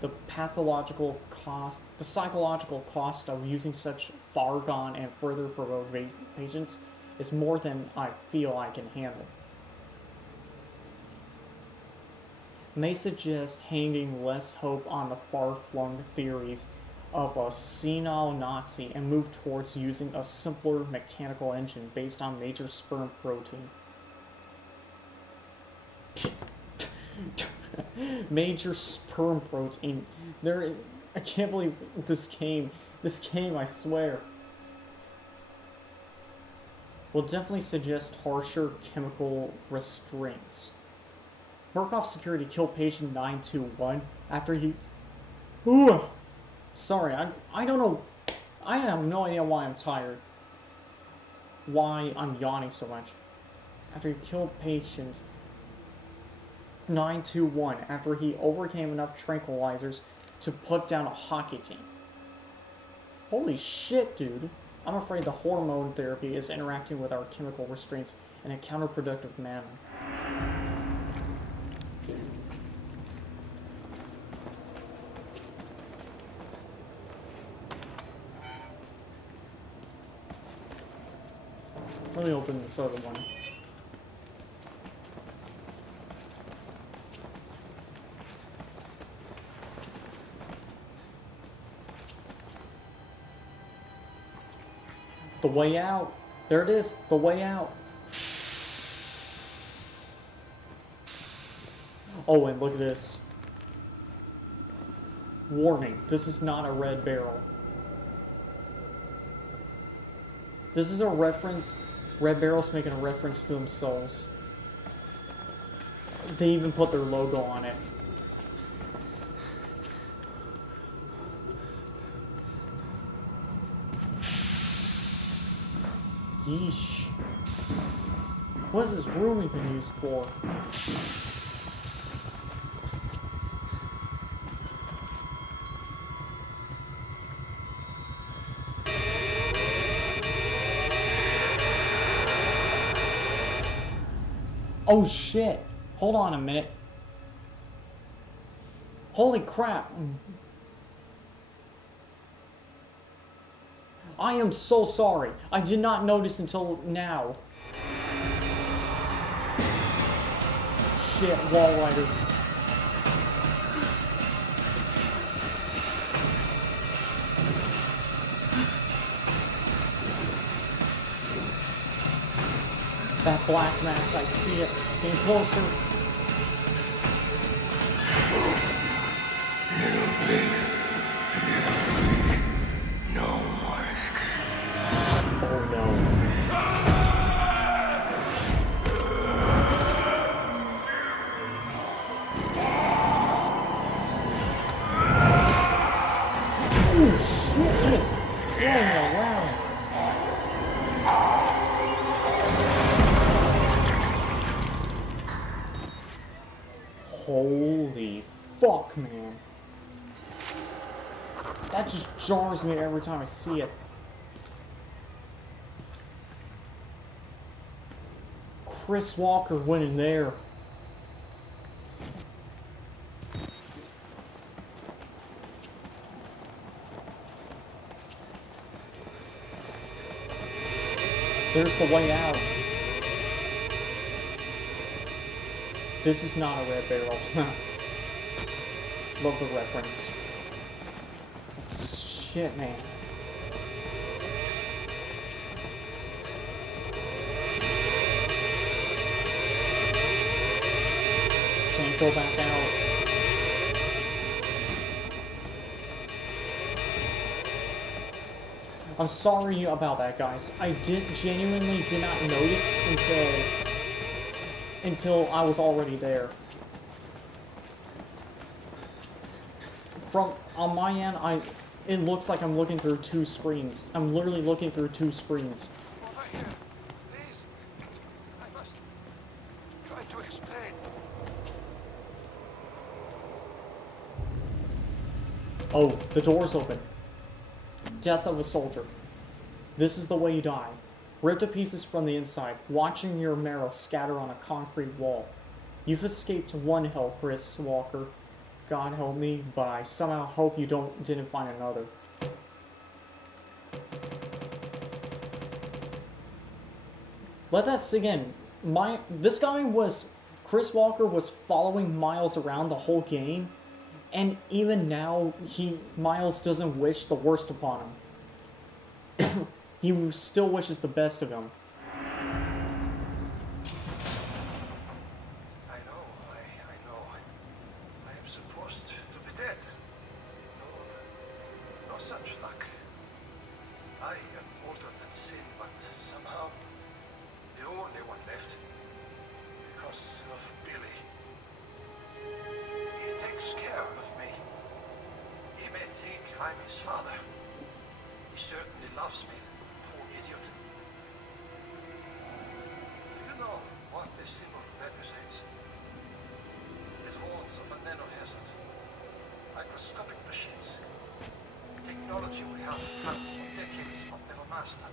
The psychological cost of using such far-gone and further provoked patients is more than I feel I can handle. May suggest hanging less hope on the far-flung theories of a senile Nazi and move towards using a simpler mechanical engine based on major sperm protein. Major sperm protein. I can't believe this game, I swear. Will definitely suggest harsher chemical restraints. Murkoff security killed patient 921 after he... Ooh! Sorry, I don't know. I have no idea why I'm tired. Why I'm yawning so much. After he killed patient 921 after he overcame enough tranquilizers to put down a hockey team. Holy shit, dude. I'm afraid the hormone therapy is interacting with our chemical restraints in a counterproductive manner. Let me open this other one. The way out. There it is. The way out. Oh, and look at this. Warning. This is not a red barrel. This is a reference. Red Barrel's making a reference to themselves. They even put their logo on it. Yeesh. What is this room even used for? Oh shit! Hold on a minute. Holy crap! I am so sorry. I did not notice until now. Shit, wall rider. That black mass, I see it. It's getting closer. No more escape. Oh no. Oh shit, he is throwing around. Holy fuck, man. That just jars me every time I see it. Chris Walker went in there. There's the way out. This is not a red barrel. Love the reference. Shit, man. Can't go back out. I'm sorry about that, guys. I genuinely did not notice until I was already there. On my end, it looks like I'm looking through two screens. I'm literally looking through two screens. Over here, please. I must try to explain. Oh, the door's open. Death of a soldier. This is the way you die. Ripped to pieces from the inside, watching your marrow scatter on a concrete wall. You've escaped one hell, Chris Walker. God help me, but I somehow hope you didn't find another. Let that sink in. Chris Walker was following Miles around the whole game, and even now, Miles doesn't wish the worst upon him. He still wishes the best of him. I know. I am supposed to be dead. No such luck. I am older than sin, but somehow the only one left. Because of Billy. He takes care of me. He may think I'm his father. He certainly loves me, poor idiot. You know what this symbol represents? It warns of a nanohazard. Microscopic machines. Technology we have had for decades but never mastered.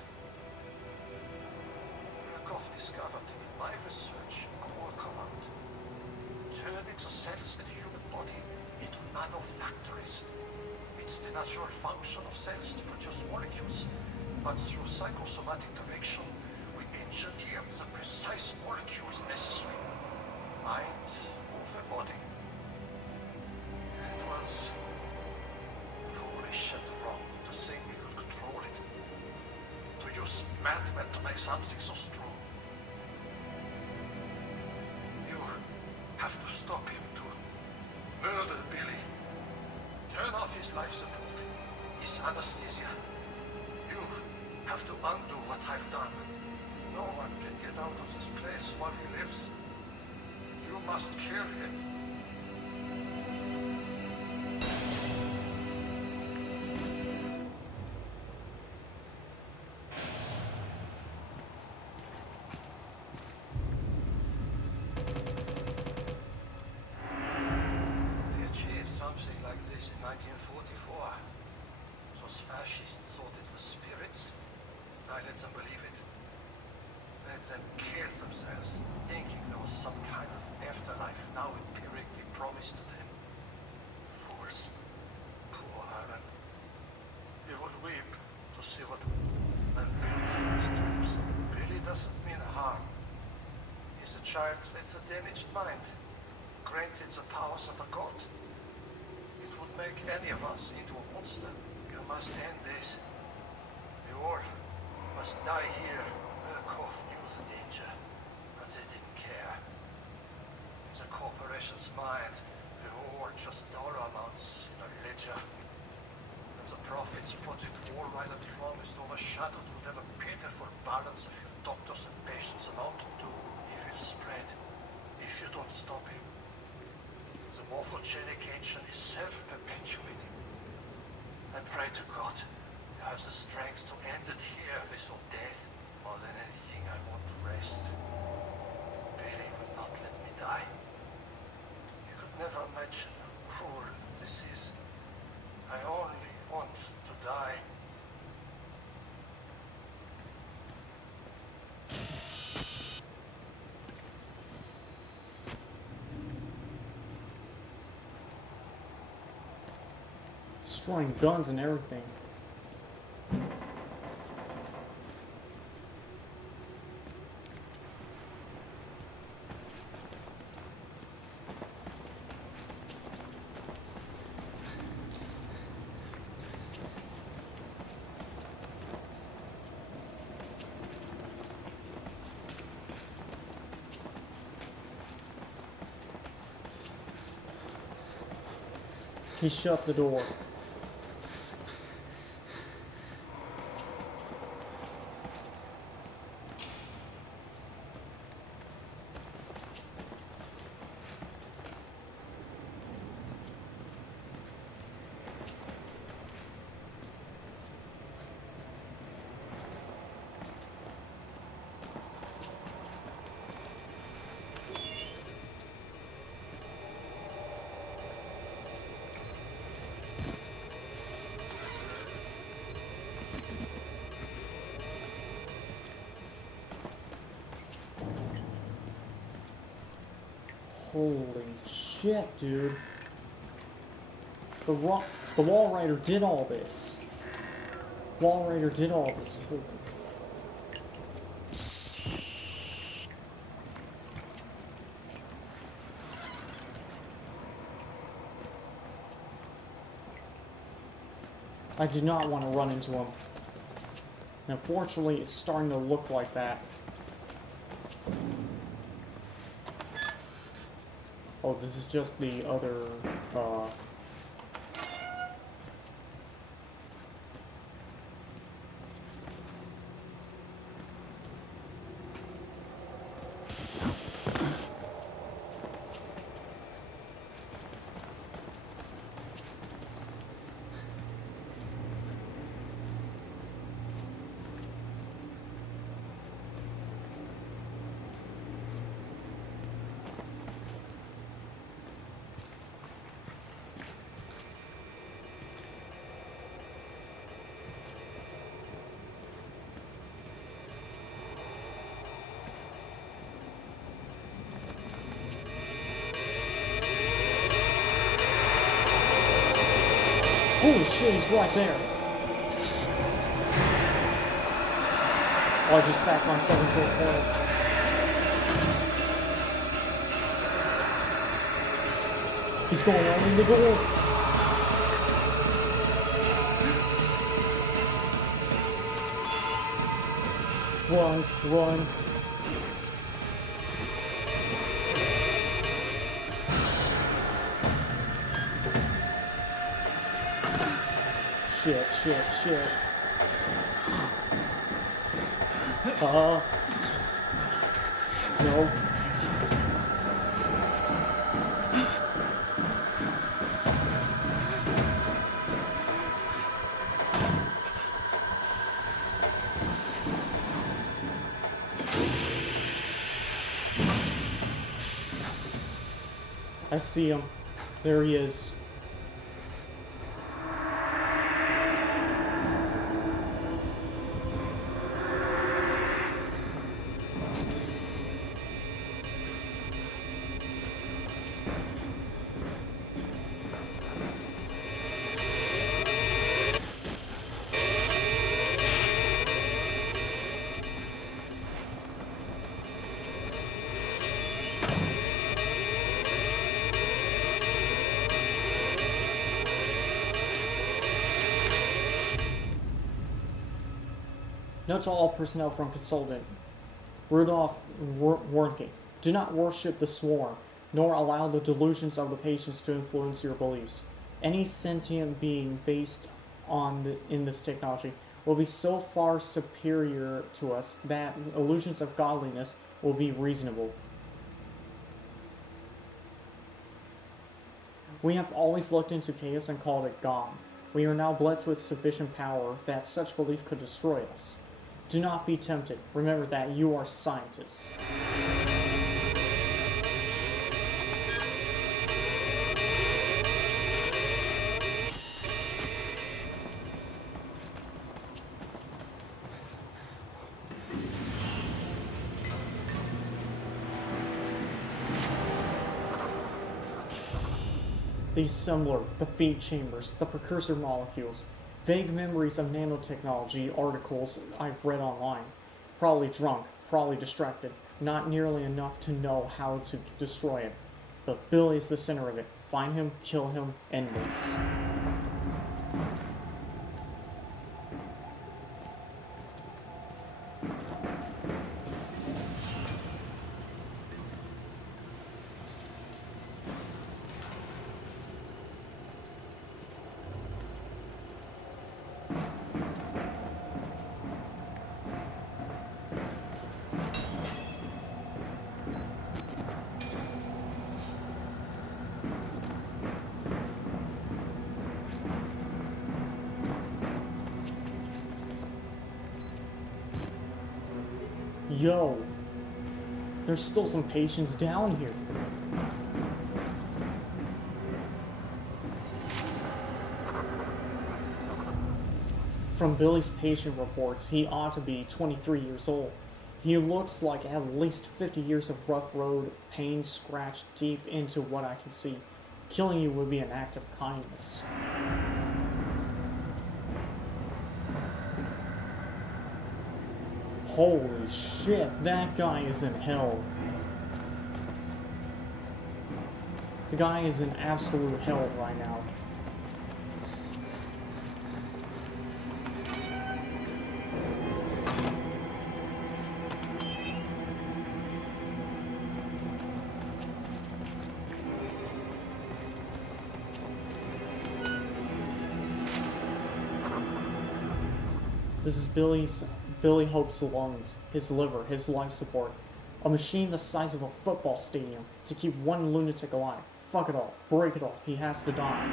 Murkoff discovered in my research a workaround. Turning the cells in the human body into nanofactories. It's the natural function of cells to produce molecules, but through psychosomatic direction, we engineered the precise molecules necessary. Mind over body. It was foolish and wrong to think we could control it. To use madmen to make something so strong. You have to stop him to murder Billy. Turn off his life support, his anesthesia. You have to undo what I've done. No one can get out of this place while he lives. You must kill him. 1944. Those fascists thought it was spirits, and I let them believe it. Let them kill themselves, thinking there was some kind of afterlife now empirically promised to them. Fools. Poor Alan. He would weep to see what man built for his dreams really doesn't mean harm. He's a child with a damaged mind, granted the powers of a god. It would make any of us into a monster. You must end this. We all must die here. Murkoff knew the danger, but they didn't care. In the corporation's mind, we're all just dollar amounts in a ledger. And the profits Project Wall Rider promised overshadowed whatever pitiful balance of your doctors and patients amounted to. He will spread if you don't stop him. The morphogenic ancient is self-perpetuating. I pray to God you have the strength to end it here with your death. More than anything, I want rest. Billy will not let me die. You could never imagine how cruel this is. I only want to die. Destroying guns and everything. He shut the door. Holy shit, dude. The Wall Rider did all this. Wall Rider did all this. Holy. I do not want to run into him. And unfortunately, it's starting to look like that. Oh, this is just the other, holy shit, he's right there. Oh, I just backed myself into a corner. He's going out in the door. Run, run. Shit, shit, shit. No. I see him. There he is. Note to all personnel from Consultant Rudolph Warnke. Do not worship the swarm, nor allow the delusions of the patients to influence your beliefs. Any sentient being based in this technology will be so far superior to us that illusions of godliness will be reasonable. We have always looked into chaos and called it gone. We are now blessed with sufficient power that such belief could destroy us. Do not be tempted. Remember that you are scientists. The assembler, the feed chambers, the precursor molecules, vague memories of nanotechnology articles I've read online. Probably drunk, probably distracted, not nearly enough to know how to destroy it. But Billy's the center of it. Find him, kill him, end this. Yo, there's still some patients down here. From Billy's patient reports, he ought to be 23 years old. He looks like at least 50 years of rough road pain scratched deep into what I can see. Killing you would be an act of kindness. Holy shit, that guy is in hell. The guy is in absolute hell right now. This is Billy Hope's lungs, his liver, his life support. A machine the size of a football stadium to keep one lunatic alive. Fuck it all. Break it all. He has to die.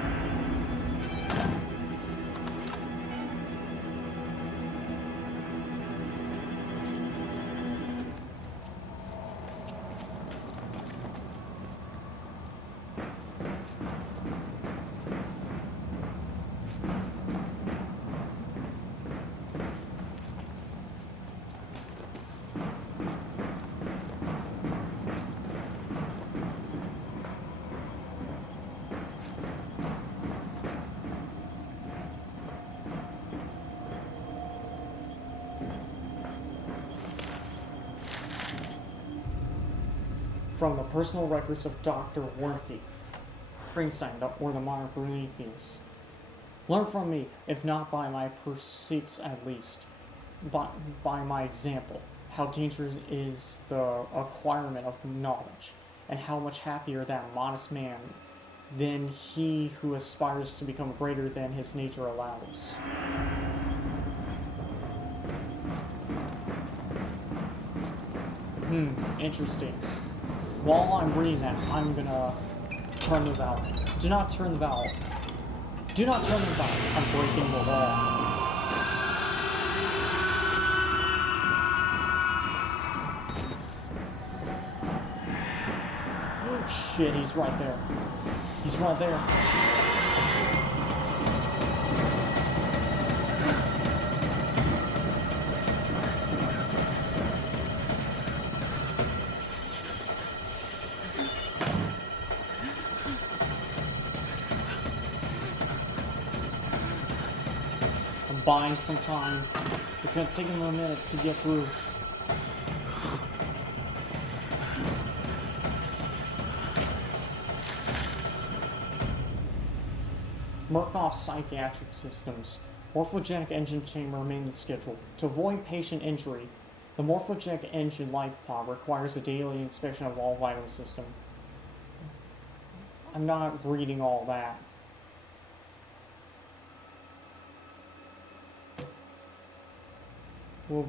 From the personal records of Dr. Warnke, Frankenstein, or the modern Prometheus. Learn from me, if not by my percepts at least, by my example, how dangerous is the acquirement of knowledge, and how much happier that modest man than he who aspires to become greater than his nature allows. Interesting. While I'm reading that, I'm gonna turn the valve. Do not turn the valve. Do not turn the valve. I'm breaking the wall. Shit, he's right there. He's right there. Buying some time. It's gonna take him a minute to get through. Murkoff Psychiatric Systems. Morphogenic engine chamber maintenance schedule. To avoid patient injury, the morphogenic engine life pod requires a daily inspection of all vital system. I'm not reading all that. Well,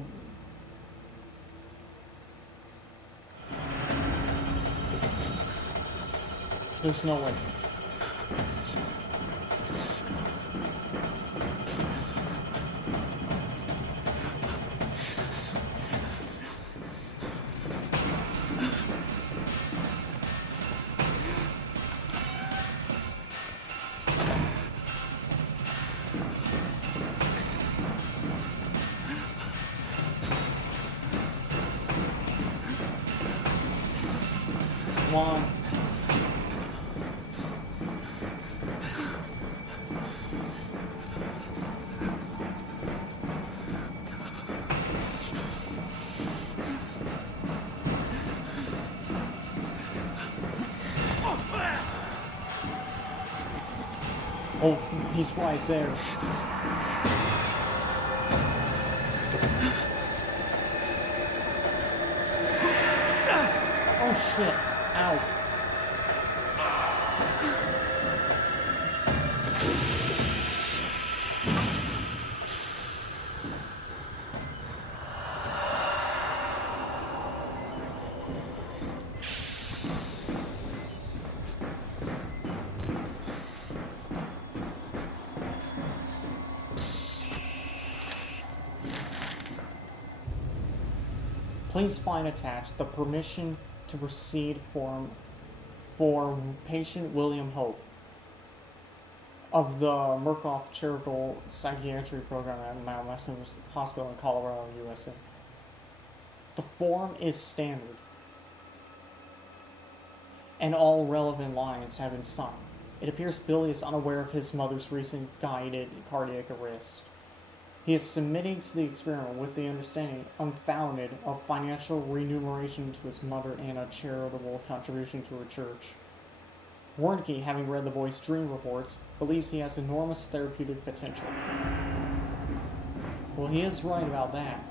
there's no way. Come on. Oh, he's right there. Oh shit. Ow. Please find attached the permission to proceed form for patient William Hope of the Murkoff Charitable Psychiatry Program at Mount Western Hospital in Colorado, USA. The form is standard, and all relevant lines have been signed. It appears Billy is unaware of his mother's recent guided cardiac arrest. He is submitting to the experiment with the understanding, unfounded, of financial remuneration to his mother and a charitable contribution to her church. Warnke, having read the boy's dream reports, believes he has enormous therapeutic potential. Well, he is right about that.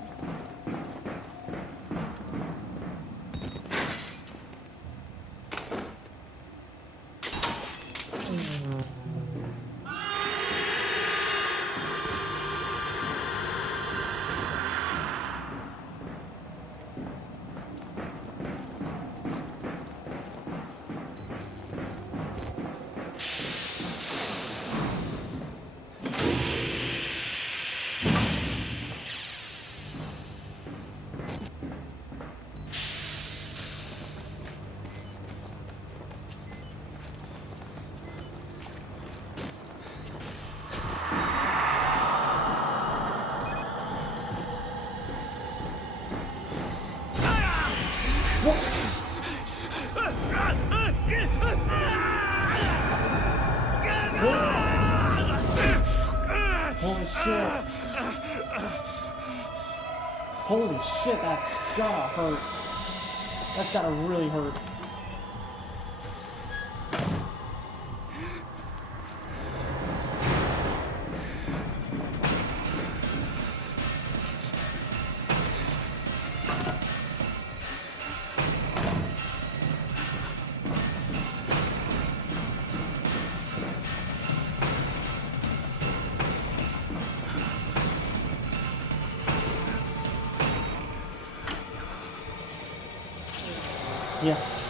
Holy shit. Holy shit, that's gotta hurt. That's gotta really hurt. Yes.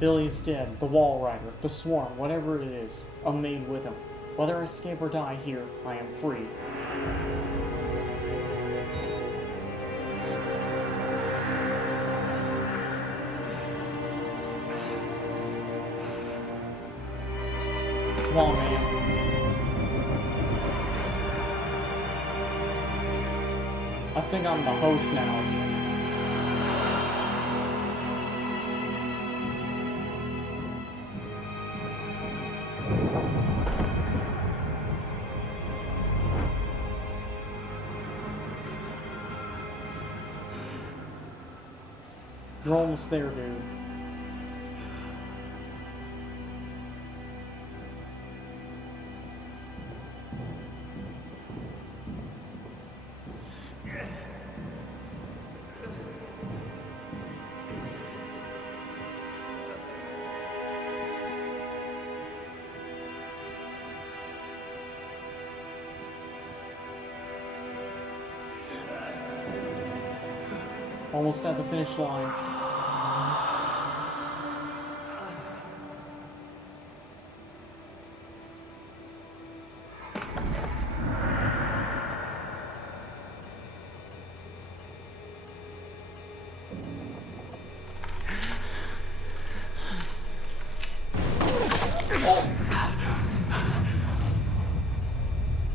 Billy's dead. The Wall Rider, the Swarm, whatever it is, I'm made with him. Whether I escape or die here, I am free. Come on, man. I think I'm the host now. You're almost there, dude. Almost at the finish line.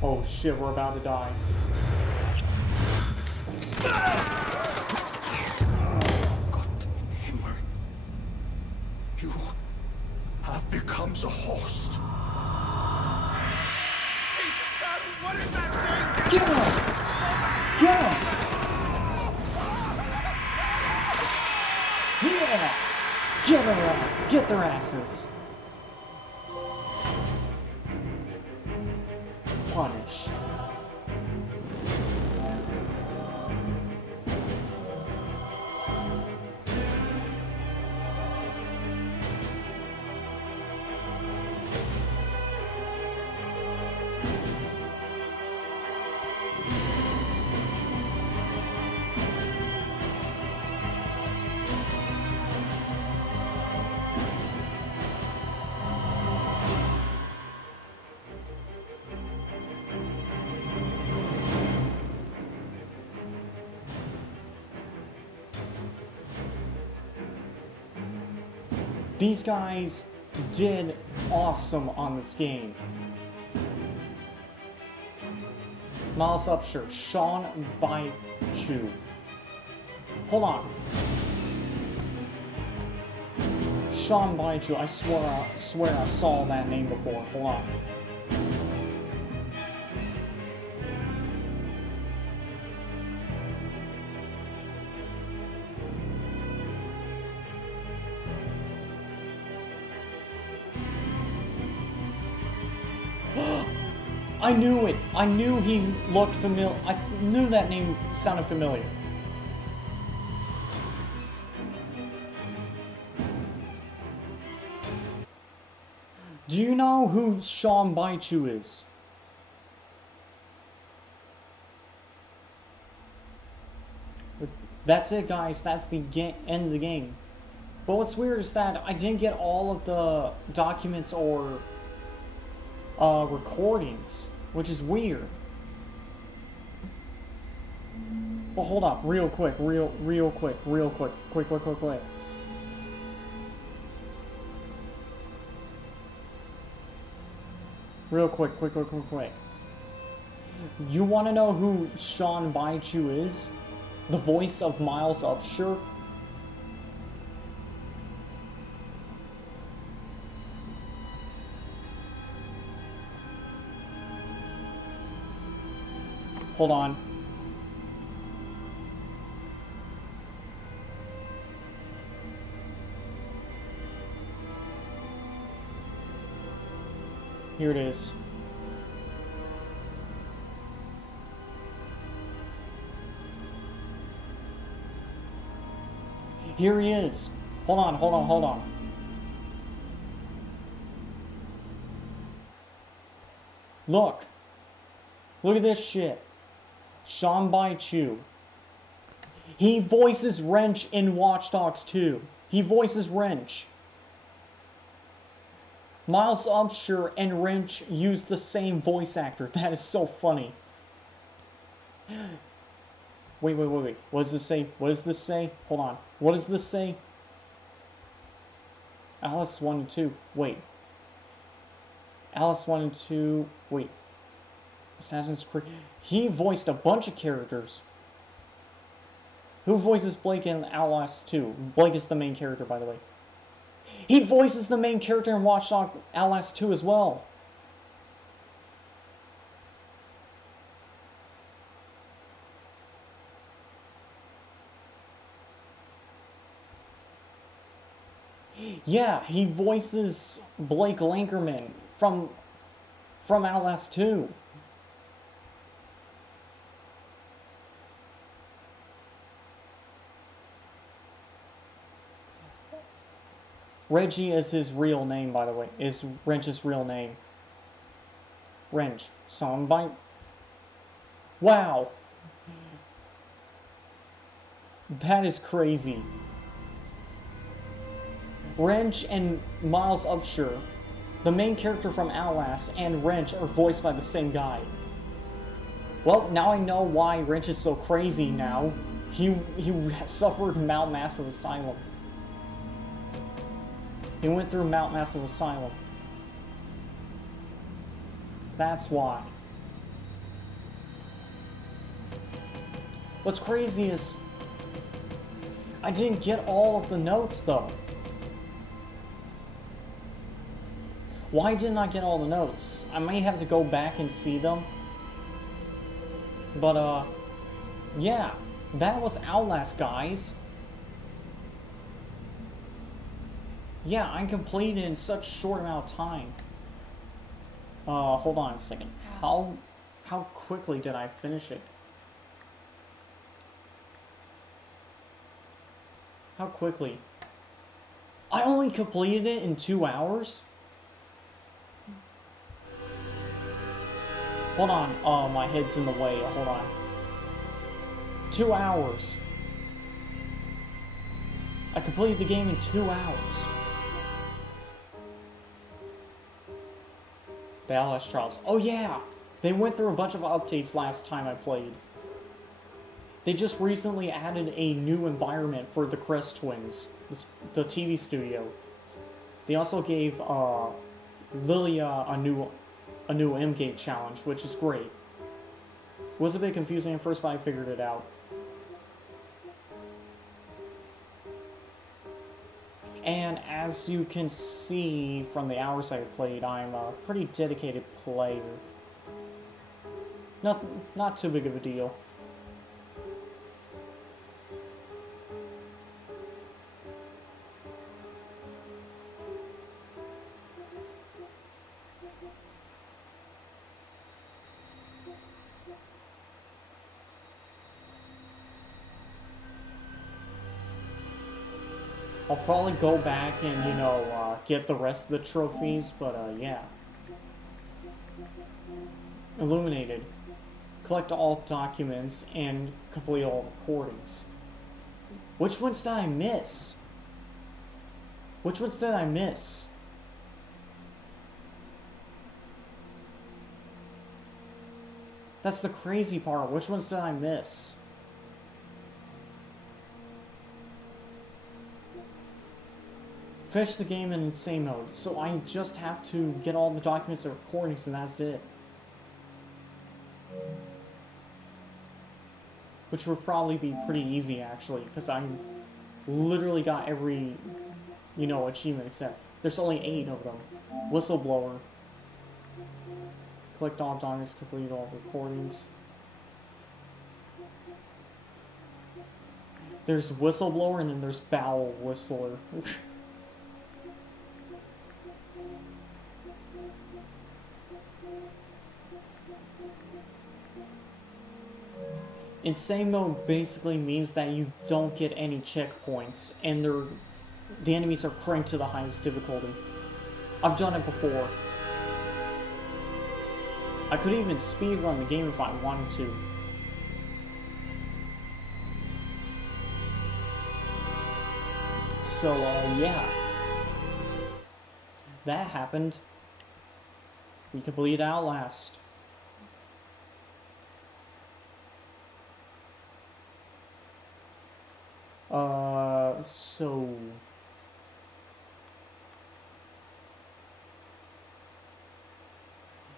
Oh shit, we're about to die. Himmel. You have become the host. Jesus God, what is that thing? Get him! Get him! Yeah! Get her out! Get their asses! Punished. These guys did awesome on this game. Miles Upshur, Sean Baichu. Hold on. Sean Baichu, I swear I saw that name before. Hold on. I knew it! I knew he looked familiar. I knew that name sounded familiar. Do you know who Sean Baichu is? That's it, guys. That's the end of the game. But what's weird is that I didn't get all of the documents or recordings, which is weird. But hold up, real quick. Real quick. Real quick. You want to know who Sean Baichu is? The voice of Miles Upshur? Hold on. Here it is. Here he is. Hold on. Look at this shit. Sean Baichu. He voices Wrench in Watch Dogs 2. He voices Wrench. Miles Upshur and Wrench used the same voice actor. That is so funny. Wait. What does this say? What does this say? Hold on. What does this say? Alice 1 and 2. Wait. Alice 1 and 2. Wait. Assassin's Creed. He voiced a bunch of characters. Who voices Blake in Outlast 2? Blake is the main character, by the way. He voices the main character in Watch Dogs Outlast 2 as well. Yeah, he voices Blake Lankerman from Outlast 2. Reggie is his real name, by the way. Is Wrench's real name. Wrench. Soundbite. Wow. That is crazy. Wrench and Miles Upshur, the main character from Outlast, and Wrench are voiced by the same guy. Well, now I know why Wrench is so crazy now. He suffered Mount Massive Asylum. He went through Mount Massive Asylum. That's why. What's crazy is I didn't get all of the notes though. Why didn't I get all the notes? I may have to go back and see them. But yeah, that was Outlast, guys. Yeah, I completed in such a short amount of time. Hold on a second. How quickly did I finish it? How quickly? I only completed it in 2 hours? Hold on, my head's in the way, hold on. 2 hours. I completed the game in 2 hours. The Outlast Trials. Oh yeah! They went through a bunch of updates last time I played. They just recently added a new environment for the Crest Twins, the TV studio. They also gave Lilia a new M-Gate challenge, which is great. It was a bit confusing at first, but I figured it out. And as you can see from the hours I played, I'm a pretty dedicated player. Not too big of a deal. I'll probably go back and, you know, get the rest of the trophies, but, yeah. Illuminated. Collect all documents and complete all recordings. Which ones did I miss? Which ones did I miss? That's the crazy part. Which ones did I miss? Finish the game in insane mode, so I just have to get all the documents and recordings and that's it. Which would probably be pretty easy actually, because I literally got every, you know, achievement except there's only 8 of them. Whistleblower. Collect all documents, complete all recordings. There's Whistleblower and then there's Bowel Whistler. Insane mode basically means that you don't get any checkpoints, and the enemies are cranked to the highest difficulty. I've done it before. I could even speedrun the game if I wanted to. So, yeah. that happened. We completed Outlast. So...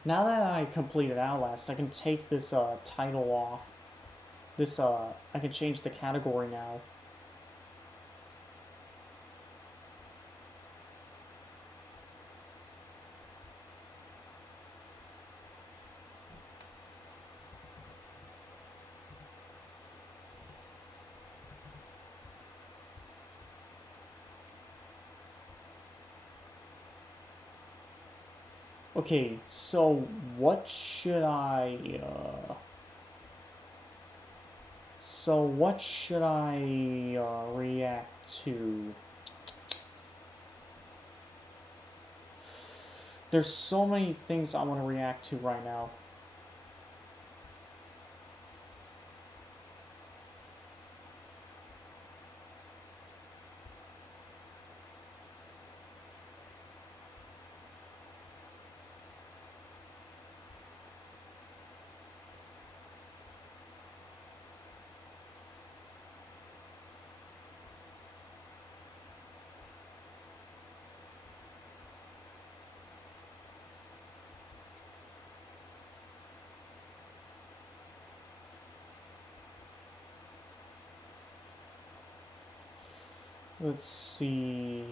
Now that I completed Outlast, I can take this, title off. This, I can change the category now. Okay, so what should I, react to? There's so many things I want to react to right now. Let's see.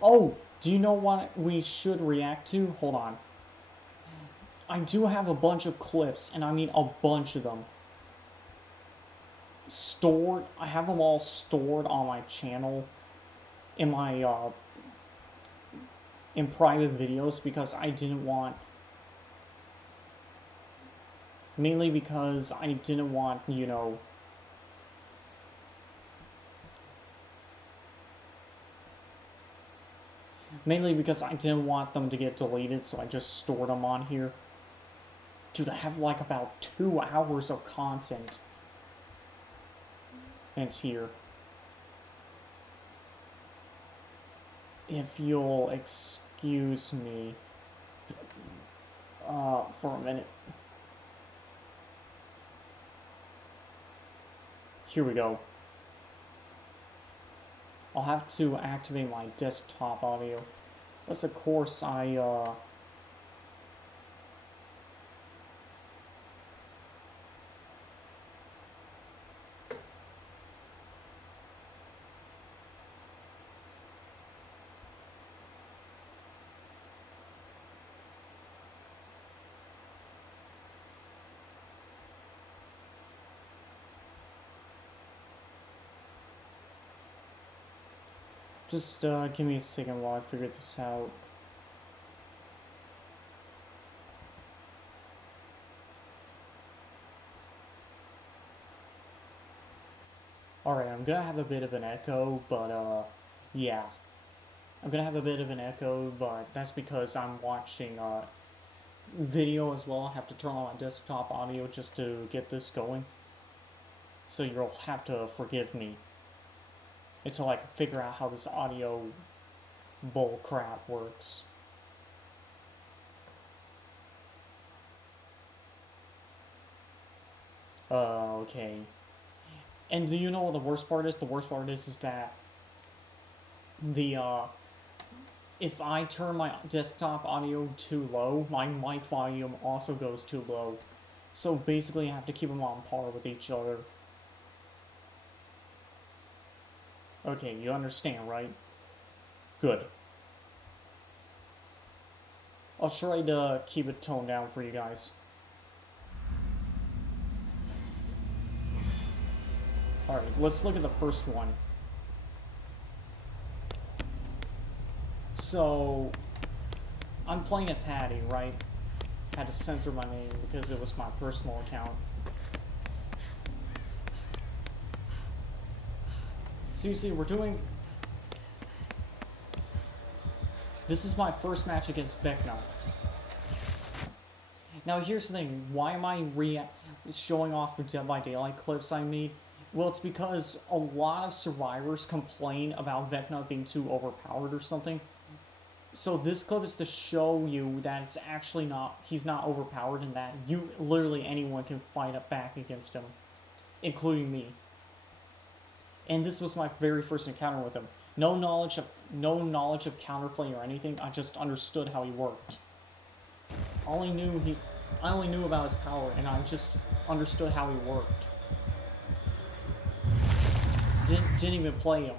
Oh, do you know what we should react to? Hold on. I do have a bunch of clips, and I mean a bunch of them, stored. I have them all stored on my channel in my, in private videos because I didn't want, mainly because I didn't want, you know, mainly because I didn't want them to get deleted, so I just stored them on here. Dude, I have like about 2 hours of content and here. If you'll excuse me for a minute. Here we go. I'll have to activate my desktop audio. Unless, of course, just give me a second while I figure this out. Alright, I'm gonna have a bit of an echo, but yeah. I'm gonna have a bit of an echo, but that's because I'm watching video as well. I have to turn on my desktop audio just to get this going. So you'll have to forgive me until I can figure out how this audio bull crap works. Okay. And do you know what the worst part is? The worst part is that the, if I turn my desktop audio too low, my mic volume also goes too low. So basically I have to keep them on par with each other. Okay, you understand, right? Good. I'll try to keep it toned down for you guys. Alright, let's look at the first one. So, I'm playing as Hattie, right? Had to censor my name because it was my personal account. So you see, we're doing... This is my first match against Vecna. Now here's the thing, why am I showing off the Dead by Daylight clips I made? Well, it's because a lot of survivors complain about Vecna being too overpowered or something. So this clip is to show you that it's actually not, he's not overpowered, and that literally anyone can fight up back against him, including me. And this was my very first encounter with him. No knowledge of counterplay or anything. I just understood how he worked. I only knew about his power, and I just understood how he worked. Didn't even play him.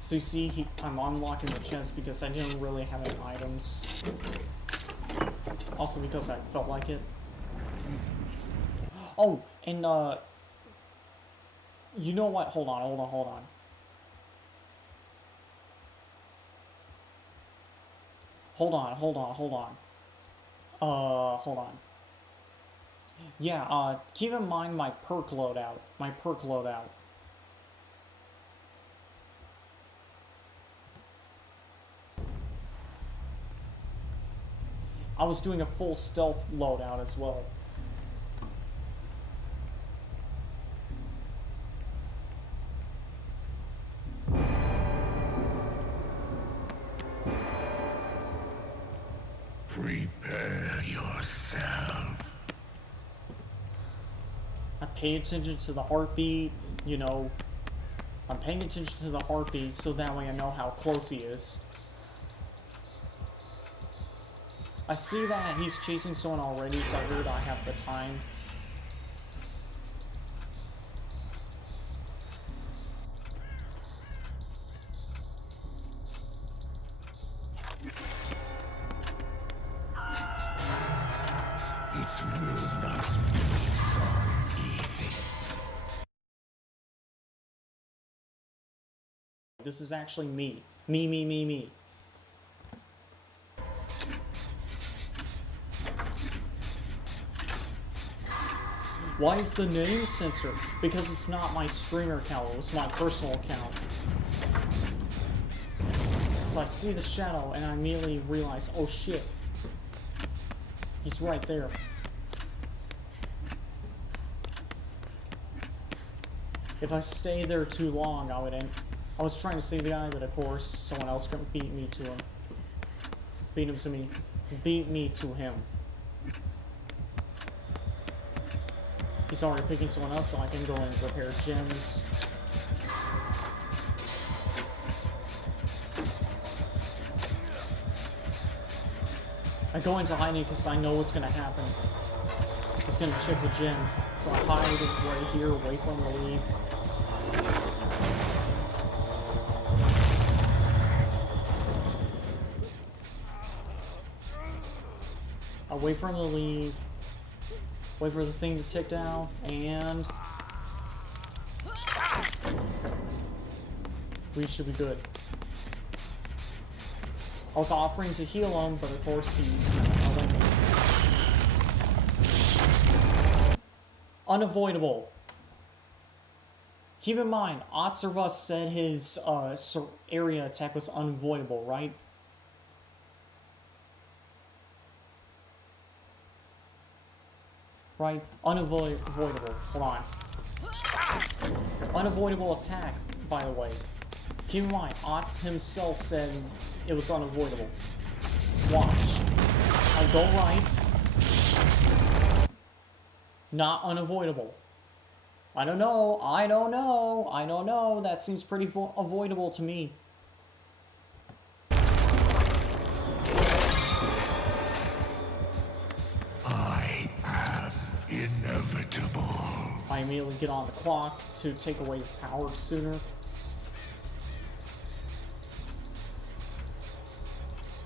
So you see, I'm unlocking the chest because I didn't really have any items. Also because I felt like it. Oh, and you know what? Hold on. Hold on. Yeah, keep in mind my perk loadout. I was doing a full stealth loadout as well. Prepare yourself. I pay attention to the heartbeat, you know. I'm paying attention to the heartbeat so that way I know how close he is. I see that he's chasing someone already, so I figured I have the time. It will not be so easy. This is actually me. Me. Why is the name censored? Because it's not my streamer account, it was my personal account. So I see the shadow and I immediately realize, oh shit. He's right there. If I stay there too long, I would end. I was trying to save the guy, but of course, someone else could beat me to him. Beat me to him. He's already picking someone up, so I can go and repair gems. I go into hiding because I know what's gonna happen. He's gonna chip the gem, so I hide right here, away from the leaf. Away from the leaf. Wait for the thing to tick down, and we should be good. I was offering to heal him, but of course he's not letting me. Unavoidable. Keep in mind, OUTLAST said his area attack was unavoidable, right? Right? Unavoidable. Hold on. Unavoidable attack, by the way. Keep in mind, OUTLAST himself said it was unavoidable. Watch. I go right. Not unavoidable. I don't know. That seems pretty avoidable to me. I am inevitable. I immediately get on the clock to take away his power sooner.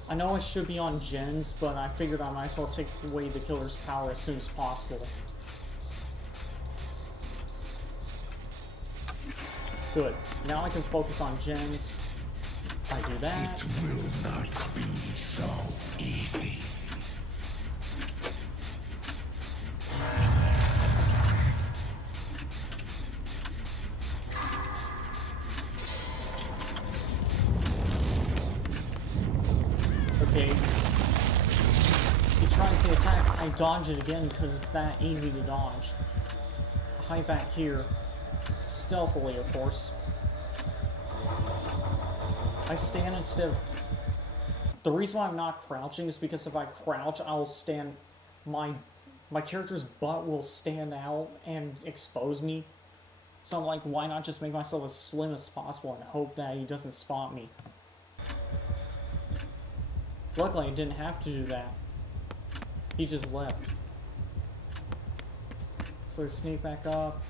I know I should be on gens, but I figured I might as well take away the killer's power as soon as possible. Good. Now I can focus on gens. I do that. It will not be so easy. Okay. He tries to attack. I dodge it again because it's that easy to dodge. I hide back here. Stealthily, of course. I stand instead of... The reason why I'm not crouching is because if I crouch, I'll stand... My character's butt will stand out and expose me. So I'm like, why not just make myself as slim as possible and hope that he doesn't spot me? Luckily, I didn't have to do that. He just left. So I sneak back up.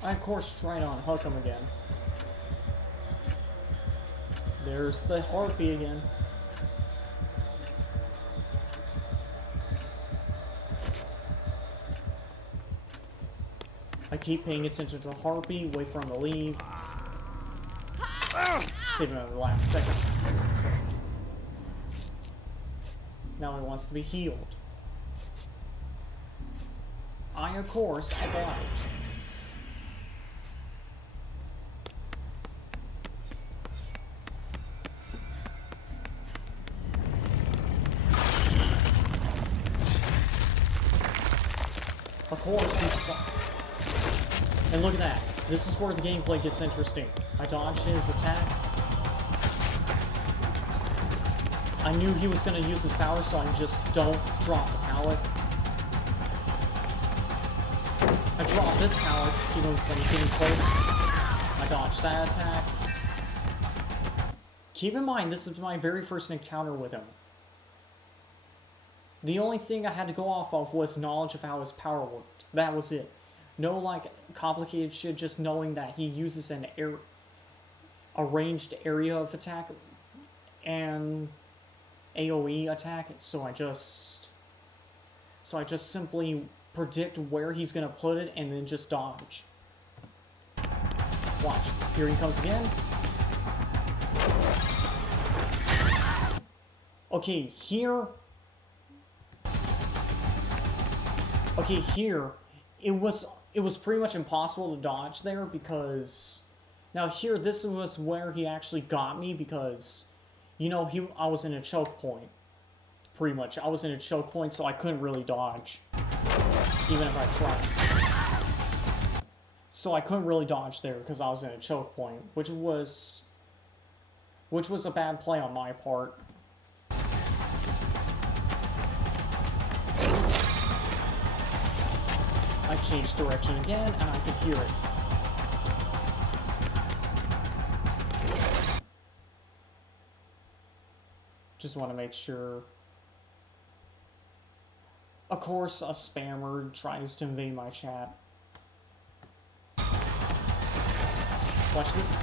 I, of course, try to unhook him again. There's the harpy again. I keep paying attention to the harpy, wait for him to leave. Save him at the last second. Now he wants to be healed. I, of course, oblige. Of course, he's... And look at that. This is where the gameplay gets interesting. I dodged his attack. I knew he was going to use his power, so I just don't drop the pallet. I drop this pallet to keep him from getting close. I dodged that attack. Keep in mind, this is my very first encounter with him. The only thing I had to go off of was knowledge of how his power worked. That was it. No, like, complicated shit, just knowing that he uses a ranged area of attack and AoE attack, so I just simply predict where he's gonna put it and then just dodge. Watch, here he comes again. Okay, here, it was pretty much impossible to dodge there because... Now here, this was where he actually got me because, you know, I was in a choke point. Pretty much. I was in a choke point, so I couldn't really dodge. Even if I tried. So I couldn't really dodge there because I was in a choke point, which was a bad play on my part. I changed direction again, and I could hear it. Just want to make sure. Of course, a spammer tries to invade my chat. Watch this.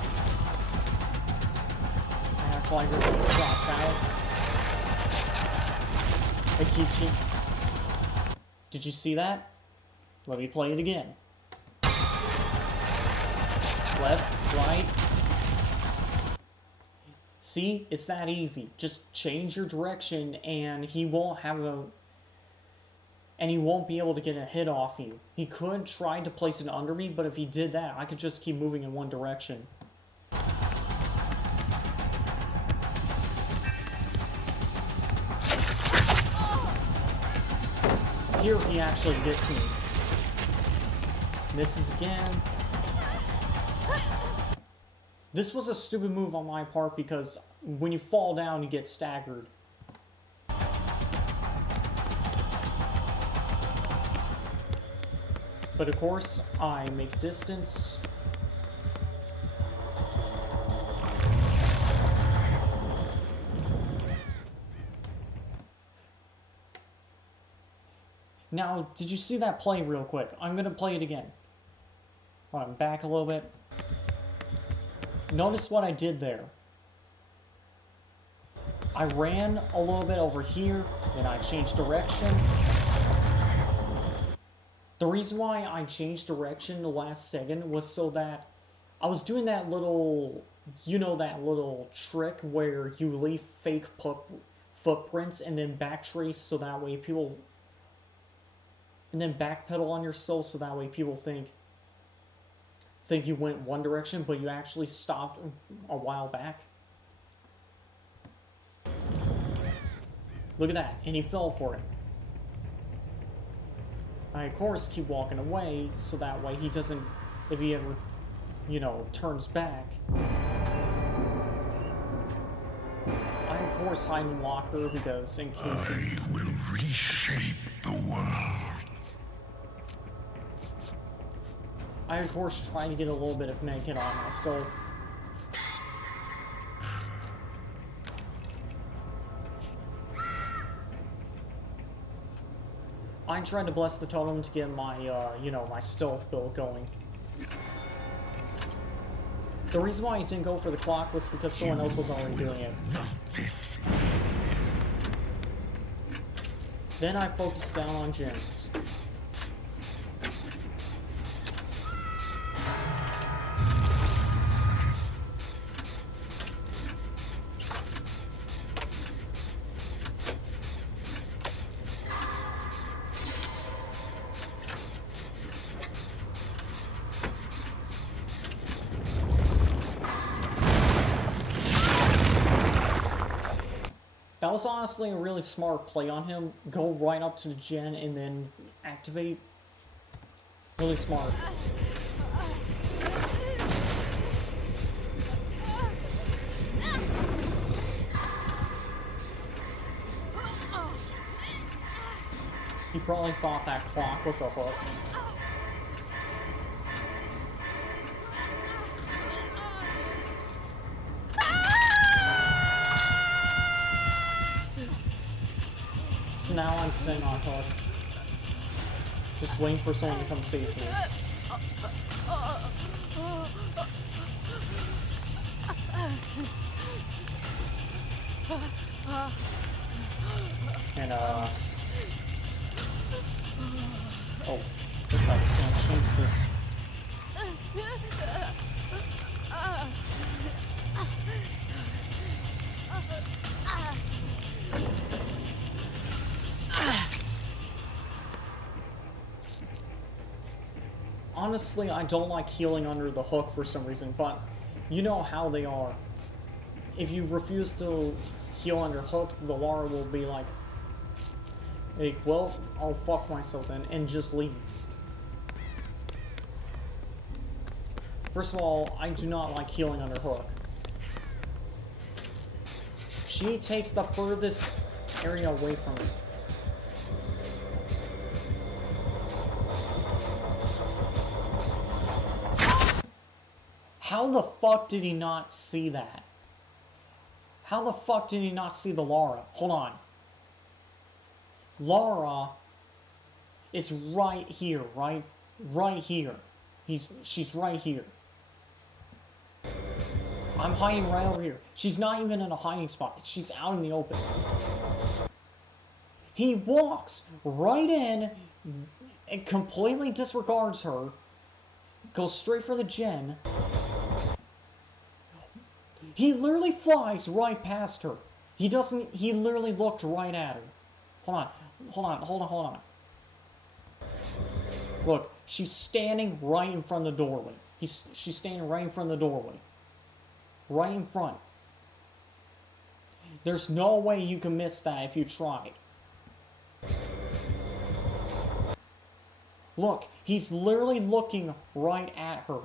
I have Flagger dropped out. I keep cheating. Did you see that? Let me play it again. Left, right. See? It's that easy. Just change your direction and he won't be able to get a hit off you. He could try to place it under me, but if he did that, I could just keep moving in one direction. Here he actually gets me. Misses again. This was a stupid move on my part because when you fall down, you get staggered. But of course, I make distance. Now, did you see that play real quick? I'm gonna play it again. Hold on, back a little bit. Notice what I did there. I ran a little bit over here, then I changed direction. The reason why I changed direction the last second was so that I was doing that little, you know, that little trick where you leave fake footprints and then backtrace so that way people, and then backpedal on yourself so that way people think think you went one direction, but you actually stopped a while back. Look at that, and he fell for it. I, of course, keep walking away, so that way he doesn't, if he ever, you know, turns back. I, of course, hide in the locker because in case I will reshape the world. I, of course, try to get a little bit of medkit on myself. I tried to bless the totem to get my, you know, my stealth build going. The reason why I didn't go for the clock was because someone else was already doing it. Notice. Then I focused down on gens. That was honestly a really smart play on him. Go right up to the gen and then activate. Really smart. He probably thought that clock was a hook. So now I'm sitting on hook. Just waiting for someone to come save me. And, oh, looks like I can't change this. Honestly, I don't like healing under the hook for some reason, but you know how they are. If you refuse to heal under hook, the Lara will be like, well, I'll fuck myself then, and just leave. First of all, I do not like healing under hook. She takes the furthest area away from me. How the fuck did he not see that? How the fuck did he not see the Lara? Hold on. Lara is right here, right? Right here. She's right here. I'm hiding right over here. She's not even in a hiding spot. She's out in the open. He walks right in and completely disregards her. Goes straight for the gen. He literally flies right past her. He literally looked right at her. Hold on. Look, she's standing right in front of the doorway. She's standing right in front of the doorway. Right in front. There's no way you can miss that if you tried. Look, he's literally looking right at her.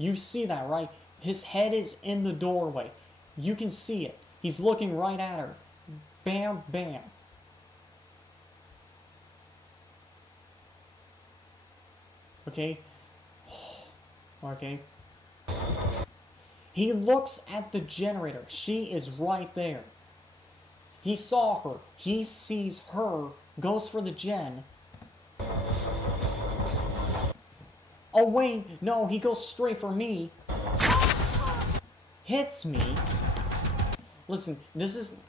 You see that, right? His head is in the doorway. You can see it. He's looking right at her. Bam, bam. Okay? Okay. He looks at the generator. She is right there. He saw her. He sees her. Goes for the gen. Oh wait, no, he goes straight for me. Hits me. Listen,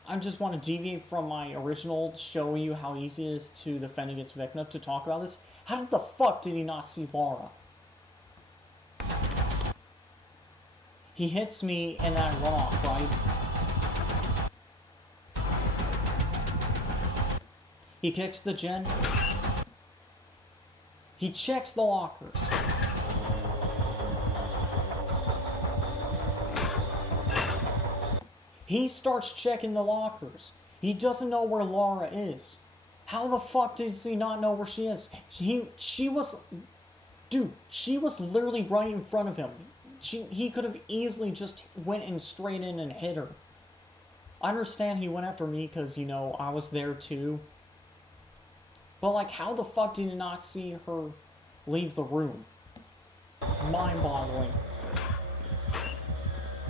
I just want to deviate from my original, show you how easy it is to defend against Vecna, to talk about this. How the fuck did he not see Lara? He hits me in that runoff, right? He kicks the gen. He checks the lockers. He starts checking the lockers. He doesn't know where Laura is. How the fuck does he not know where she is? She was... Dude, she was literally right in front of him. He could have easily just went in straight in and hit her. I understand he went after me because, you know, I was there too. But, like, how the fuck did he not see her leave the room? Mind-boggling.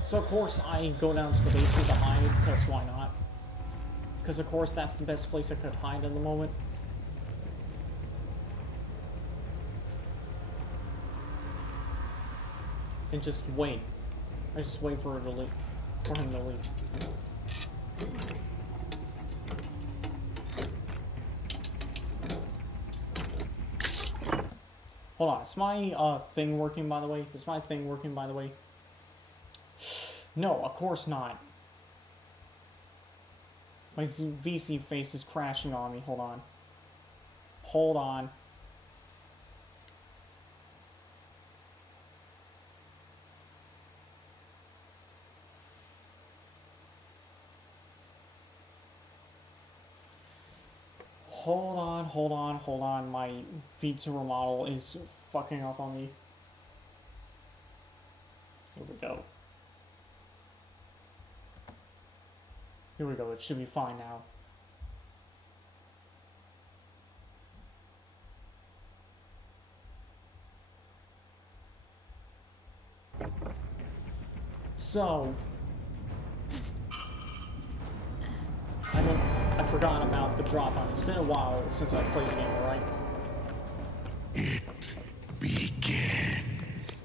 So, of course, I go down to the basement to hide, because why not? Because, of course, that's the best place I could hide at the moment. And just wait. I just wait for her to leave. For him to leave. Hold on, is my thing working, by the way? Is my thing working, by the way? No, of course not. My VC face is crashing on me. Hold on. Hold on. Hold on. My vtuber model is fucking up on me. Here we go. Here we go, it should be fine now. So... I forgot about the drop-on. It's been a while since I played the game, alright? It begins.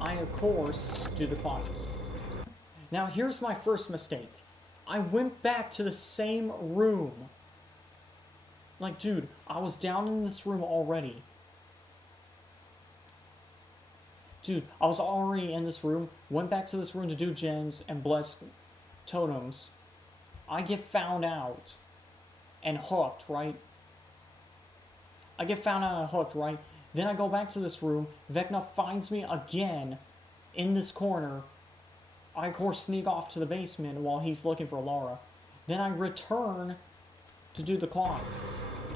I, of course, do the clock. Now, here's my first mistake. I went back to the same room. Like, dude, I was down in this room already. Dude, I was already in this room, went back to this room to do gens and bless totems. I get found out and hooked, right? I get found out and hooked, right? Then I go back to this room, Vecna finds me again in this corner. I, of course, sneak off to the basement while he's looking for Laura. Then I return to do the clock.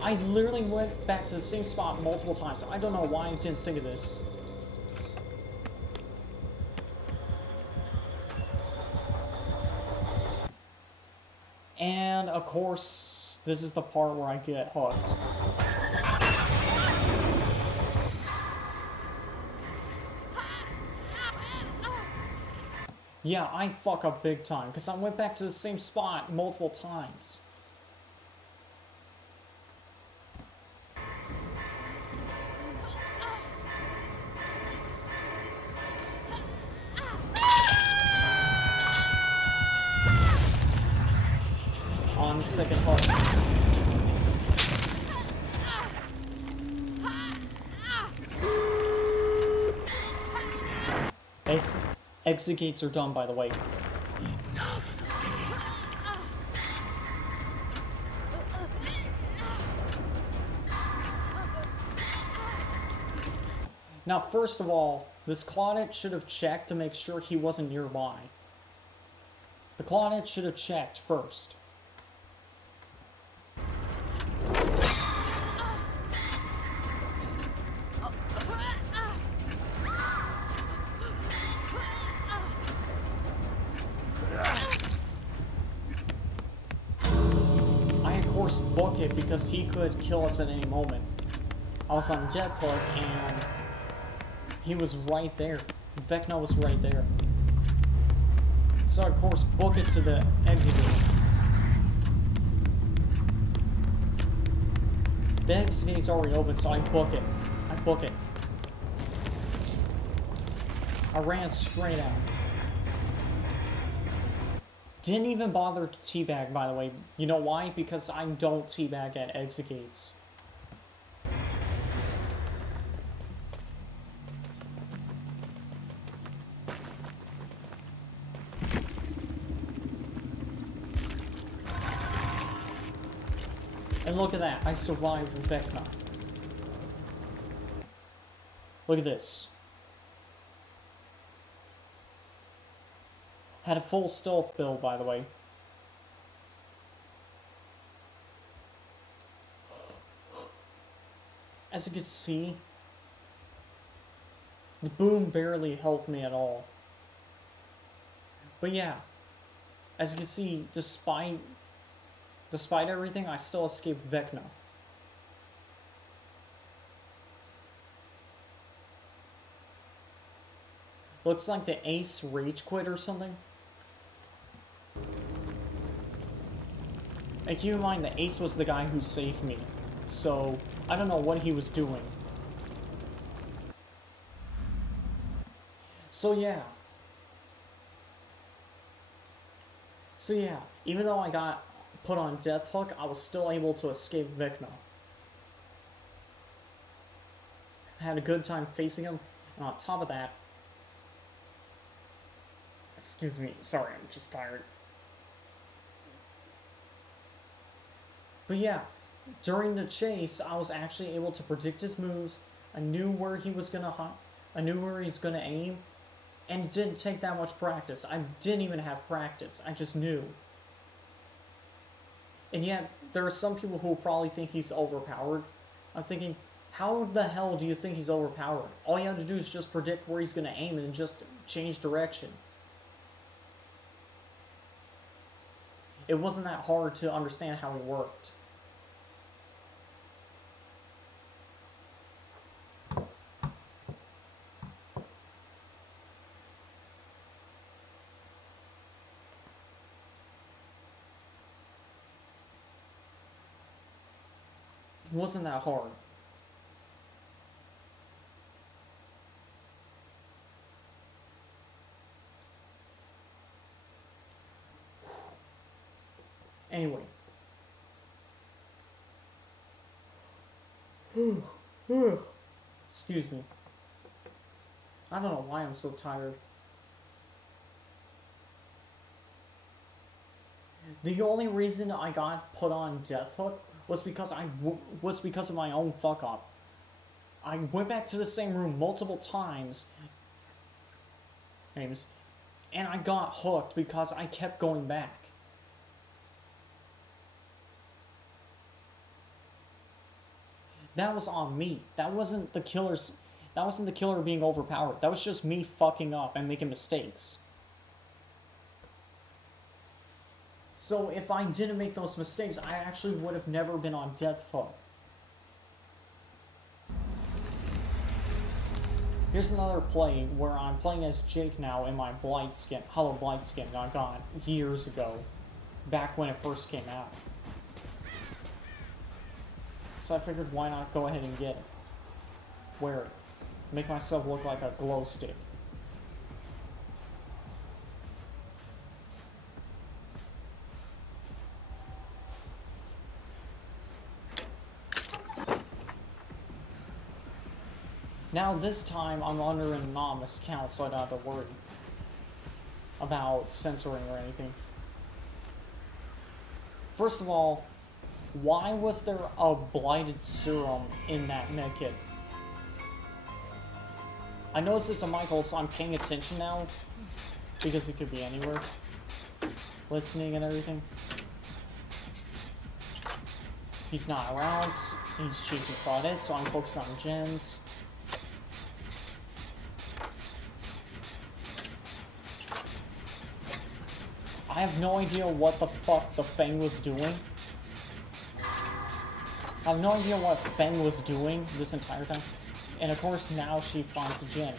I literally went back to the same spot multiple times. I don't know why I didn't think of this. And, of course, this is the part where I get hooked. Yeah, I fuck up big time, because I went back to the same spot multiple times. On the second hook. Exit gates are done, by the way. Now, first of all, this Claudette should have checked to make sure he wasn't nearby. The Claudette should have checked first. Book it because he could kill us at any moment. I was on jet hook and he was right there. Vecna was right there. So of course book it to the exit gate. The exit gate's already open, so I book it. I ran straight out. Didn't even bother to teabag, by the way. You know why? Because I don't teabag at exit gates. And look at that, I survived Vecna. Look at this. Had a full stealth build, by the way. As you can see, the boom barely helped me at all. But yeah, as you can see, despite everything, I still escaped Vecna. Looks like the Ace rage quit or something. And keep in mind, the Ace was the guy who saved me. So, I don't know what he was doing. So yeah, even though I got put on Death Hook, I was still able to escape Vecna. Had a good time facing him, and on top of that... Excuse me, sorry, I'm just tired. But yeah, during the chase, I was actually able to predict his moves. I knew where he was gonna I knew where he's gonna aim, and it didn't take that much practice. I didn't even have practice. I just knew. And yet, there are some people who will probably think he's overpowered. I'm thinking, how the hell do you think he's overpowered? All you have to do is just predict where he's gonna aim and just change direction. It wasn't that hard to understand how he worked. It wasn't that hard. Anyway. Excuse me. I don't know why I'm so tired. The only reason I got put on Death Hook was because of my own fuck up. I went back to the same room multiple times, and I got hooked because I kept going back. That was on me. That wasn't the killer being overpowered. That was just me fucking up and making mistakes. So if I didn't make those mistakes, I actually would have never been on Death Hook. Here's another play where I'm playing as Jake now in my Blight skin, Hollow Blight skin that I got years ago, back when it first came out. So I figured, why not go ahead and get it? Wear it. Make myself look like a glow stick. Now this time I'm under an anonymous account, so I don't have to worry about censoring or anything. First of all, why was there a blighted serum in that medkit? I noticed it's a Michael, so I'm paying attention now, because it could be anywhere. Listening and everything. He's not around, he's chasing Claudette, so I'm focused on gems. I have no idea what the fuck the Fang was doing. I have no idea what Fang was doing this entire time. And of course now she finds a gem.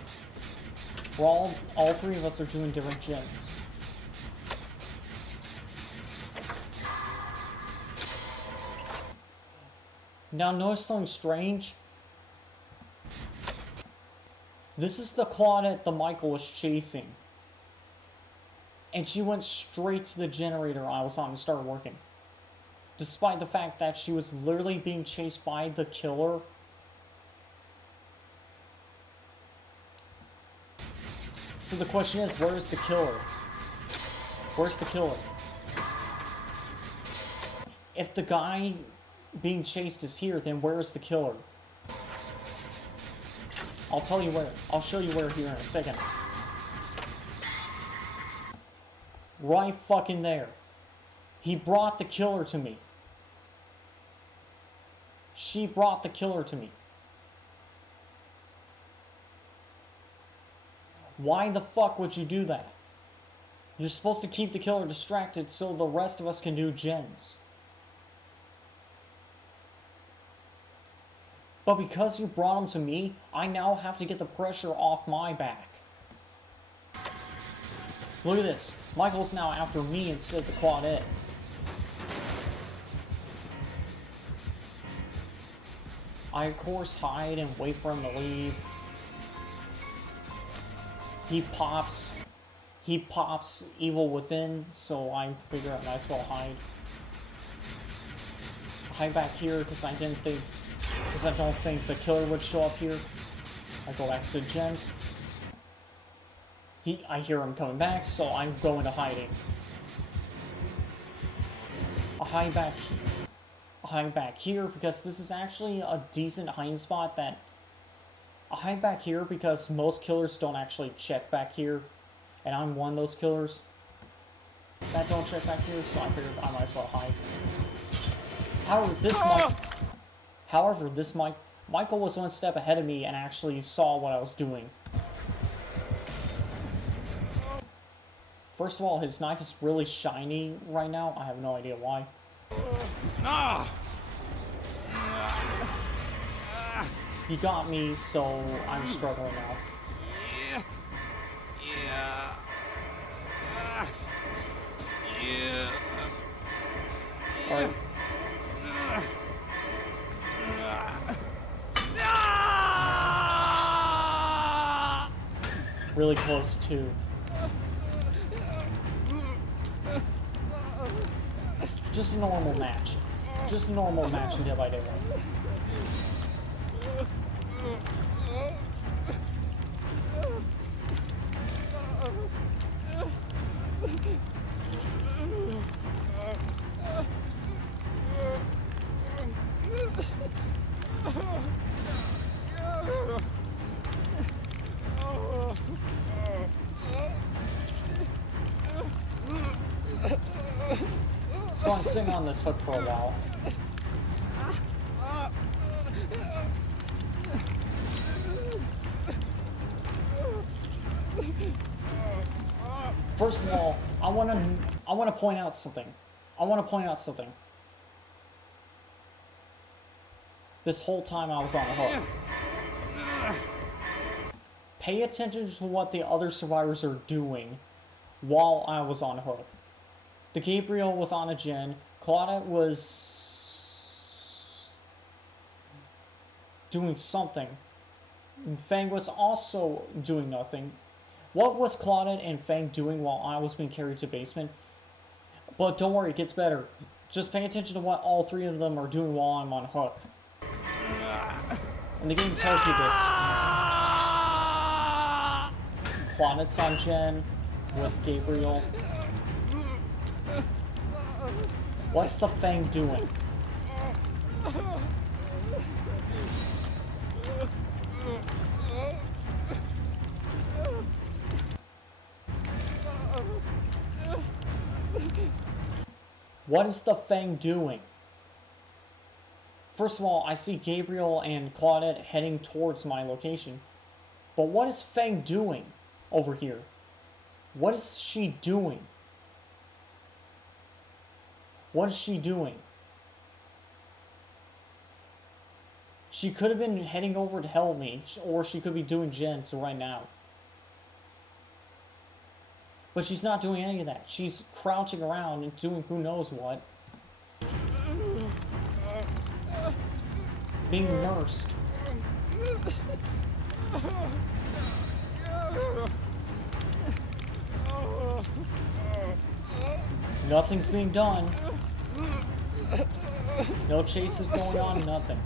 We're all three of us are doing different gems. Now notice something strange. This is the Claudette the Michael was chasing. And she went straight to the generator I was on and started working. Despite the fact that she was literally being chased by the killer. So the question is, where is the killer? Where's the killer? If the guy being chased is here, then where is the killer? I'll tell you where. I'll show you where here in a second. Right fucking there. He brought the killer to me. She brought the killer to me. Why the fuck would you do that? You're supposed to keep the killer distracted so the rest of us can do gens. But because you brought him to me, I now have to get the pressure off my back. Look at this. Michael's now after me instead of the Claudette. I, of course, hide and wait for him to leave. He pops evil within, so I figure I might as well hide. Hide back here because I don't think the killer would show up here. I go back to gens. I hear him coming back, so I'm going to hiding. I hide back here because this is actually a decent hiding spot that I hide back here because most killers don't actually check back here, and I'm one of those killers that don't check back here, so I figured I might as well hide. However, Michael was one step ahead of me and actually saw what I was doing. First of all, his knife is really shiny right now. I have no idea why. He got me, so I'm struggling now. Alright. Really close too. Just a normal match. Just a normal match in Dead by Daylight. So I'm sitting on this hook for a while. First of all, I want to point out something. This whole time I was on a hook. Pay attention to what the other survivors are doing while I was on a hook. The Gabriel was on a gen. Claudette was doing something. Fang was also doing nothing. What was Claudette and Fang doing while I was being carried to basement? But don't worry, it gets better. Just pay attention to what all three of them are doing while I'm on hook. And the game tells you this. Claudette's on gen with Gabriel. What's the Fang doing? What is the Fang doing? First of all, I see Gabriel and Claudette heading towards my location. But what is Fang doing over here? What is she doing? What is she doing? She could have been heading over to help me, or she could be doing gens right now. But she's not doing any of that. She's crouching around and doing who knows what. Being nursed. Nothing's being done. No chases going on, nothing.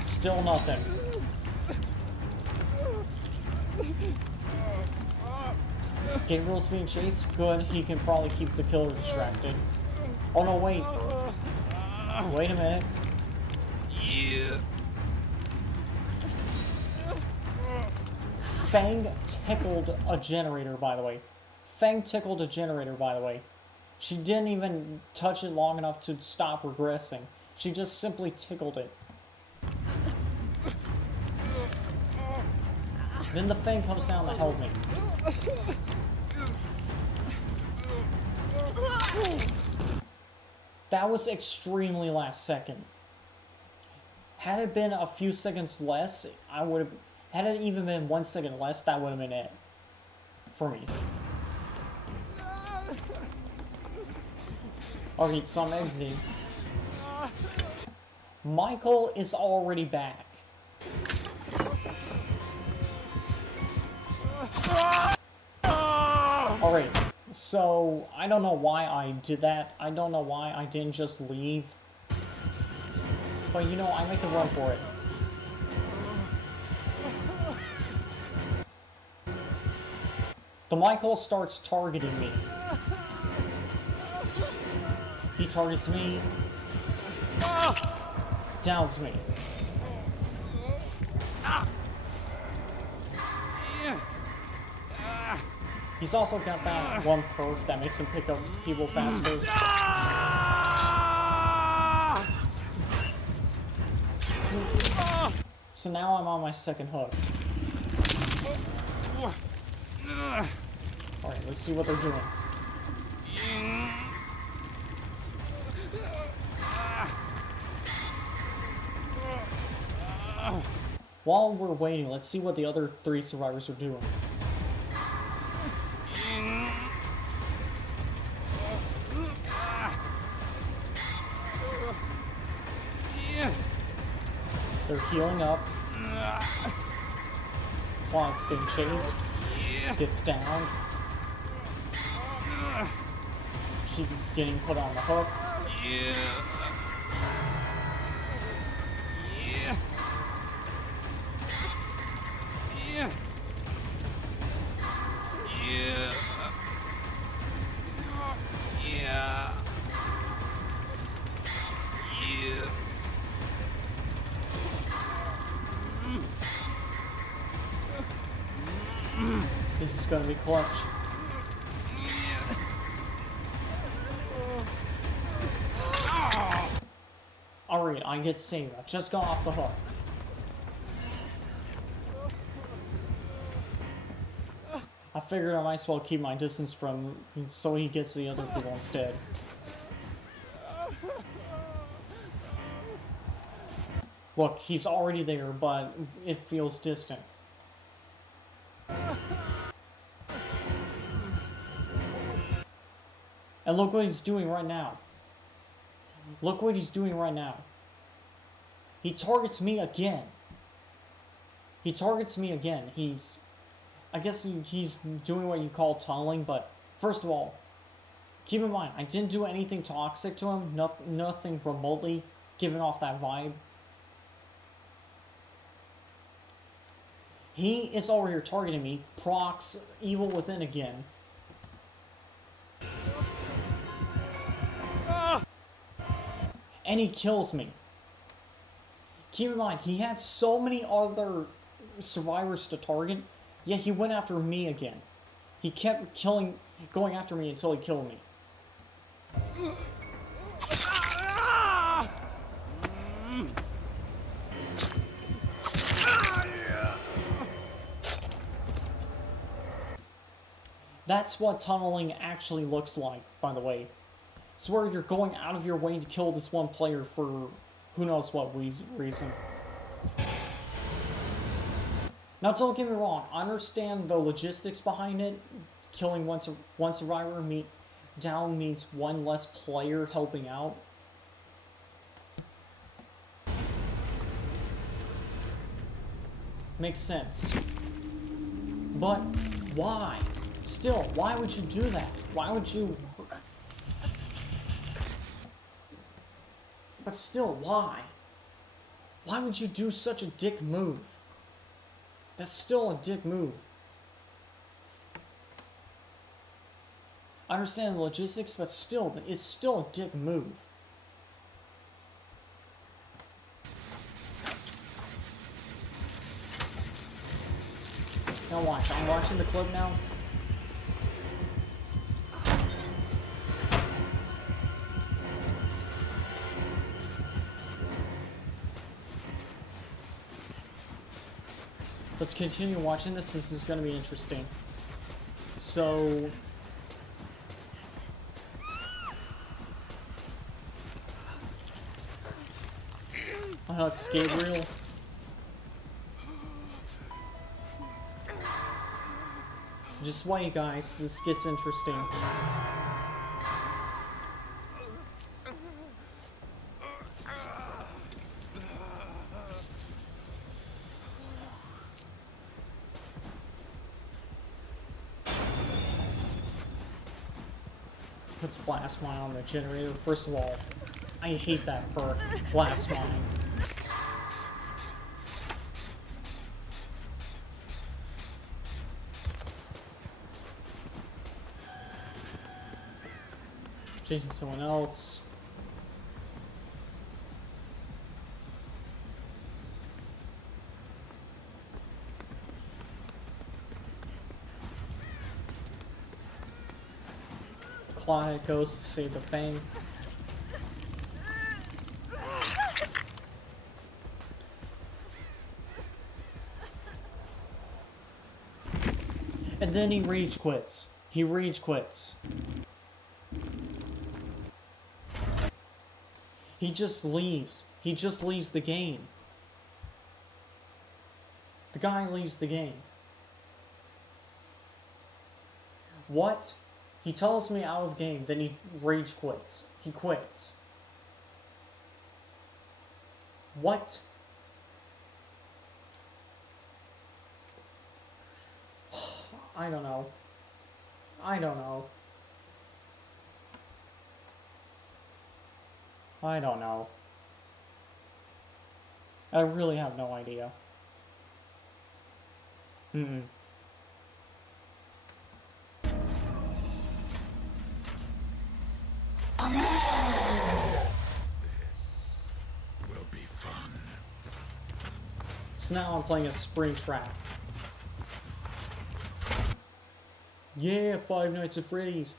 Still nothing. Gabriel's being chased? Good, he can probably keep the killer distracted. Oh no, wait. Wait a minute. Yeah. Fang tickled a generator, by the way. Fang tickled a generator, by the way. She didn't even touch it long enough to stop regressing. She just simply tickled it. Then the Fang comes down to help me. That was extremely last second. Had it been a few seconds less, I would have... Had it even been 1 second less, that would have been it. For me. Alright, so I'm exiting. Michael is already back. Alright, so I don't know why I did that. I don't know why I didn't just leave. But you know, I make a run for it. The Michael starts targeting me. He targets me. Downs me. He's also got that one perk that makes him pick up people faster. So now I'm on my second hook. Alright, let's see what they're doing. While we're waiting, let's see what the other 3 survivors are doing. They're healing up. Claw's being chased. Gets down. She's getting put on the hook. This is gonna be clutch. Alright, I get saved. I just got off the hook. I figured I might as well keep my distance from so he gets the other people instead. Look, he's already there, but it feels distant. And look what he's doing right now. Look what he's doing right now. He targets me again. He targets me again. I guess he's doing what you call tunneling, but first of all, keep in mind, I didn't do anything toxic to him. Nothing remotely giving off that vibe. He is over here targeting me. Procs Evil Within again. And he kills me. Keep in mind, he had so many other survivors to target, yet he went after me again. He kept going after me until he killed me. That's what tunneling actually looks like, by the way. It's where you're going out of your way to kill this one player for who knows what reason. Now, don't get me wrong, I understand the logistics behind it. Killing one survivor down means one less player helping out. Makes sense. But why? Still, why would you do that? Why would you... But still, why? Why would you do such a dick move? That's still a dick move. I understand the logistics, but still, it's still a dick move. Now watch, I'm watching the clip now. Let's continue watching this. This is going to be interesting. So... Huck's Gabriel. Just wait, guys. This gets interesting. Puts blast mine on the generator. First of all, I hate that perk, blast mine. Chasing someone else. Clyde goes to save the Fang. And then he rage quits. He rage quits. He just leaves. He just leaves the game. The guy leaves the game. What? He tells me out of game, then he rage quits. He quits. What? I don't know. I don't know. I don't know. I really have no idea. Mm-mm. This will be fun. So now I'm playing a spring trap. Yeah, Five Nights at Freddy's.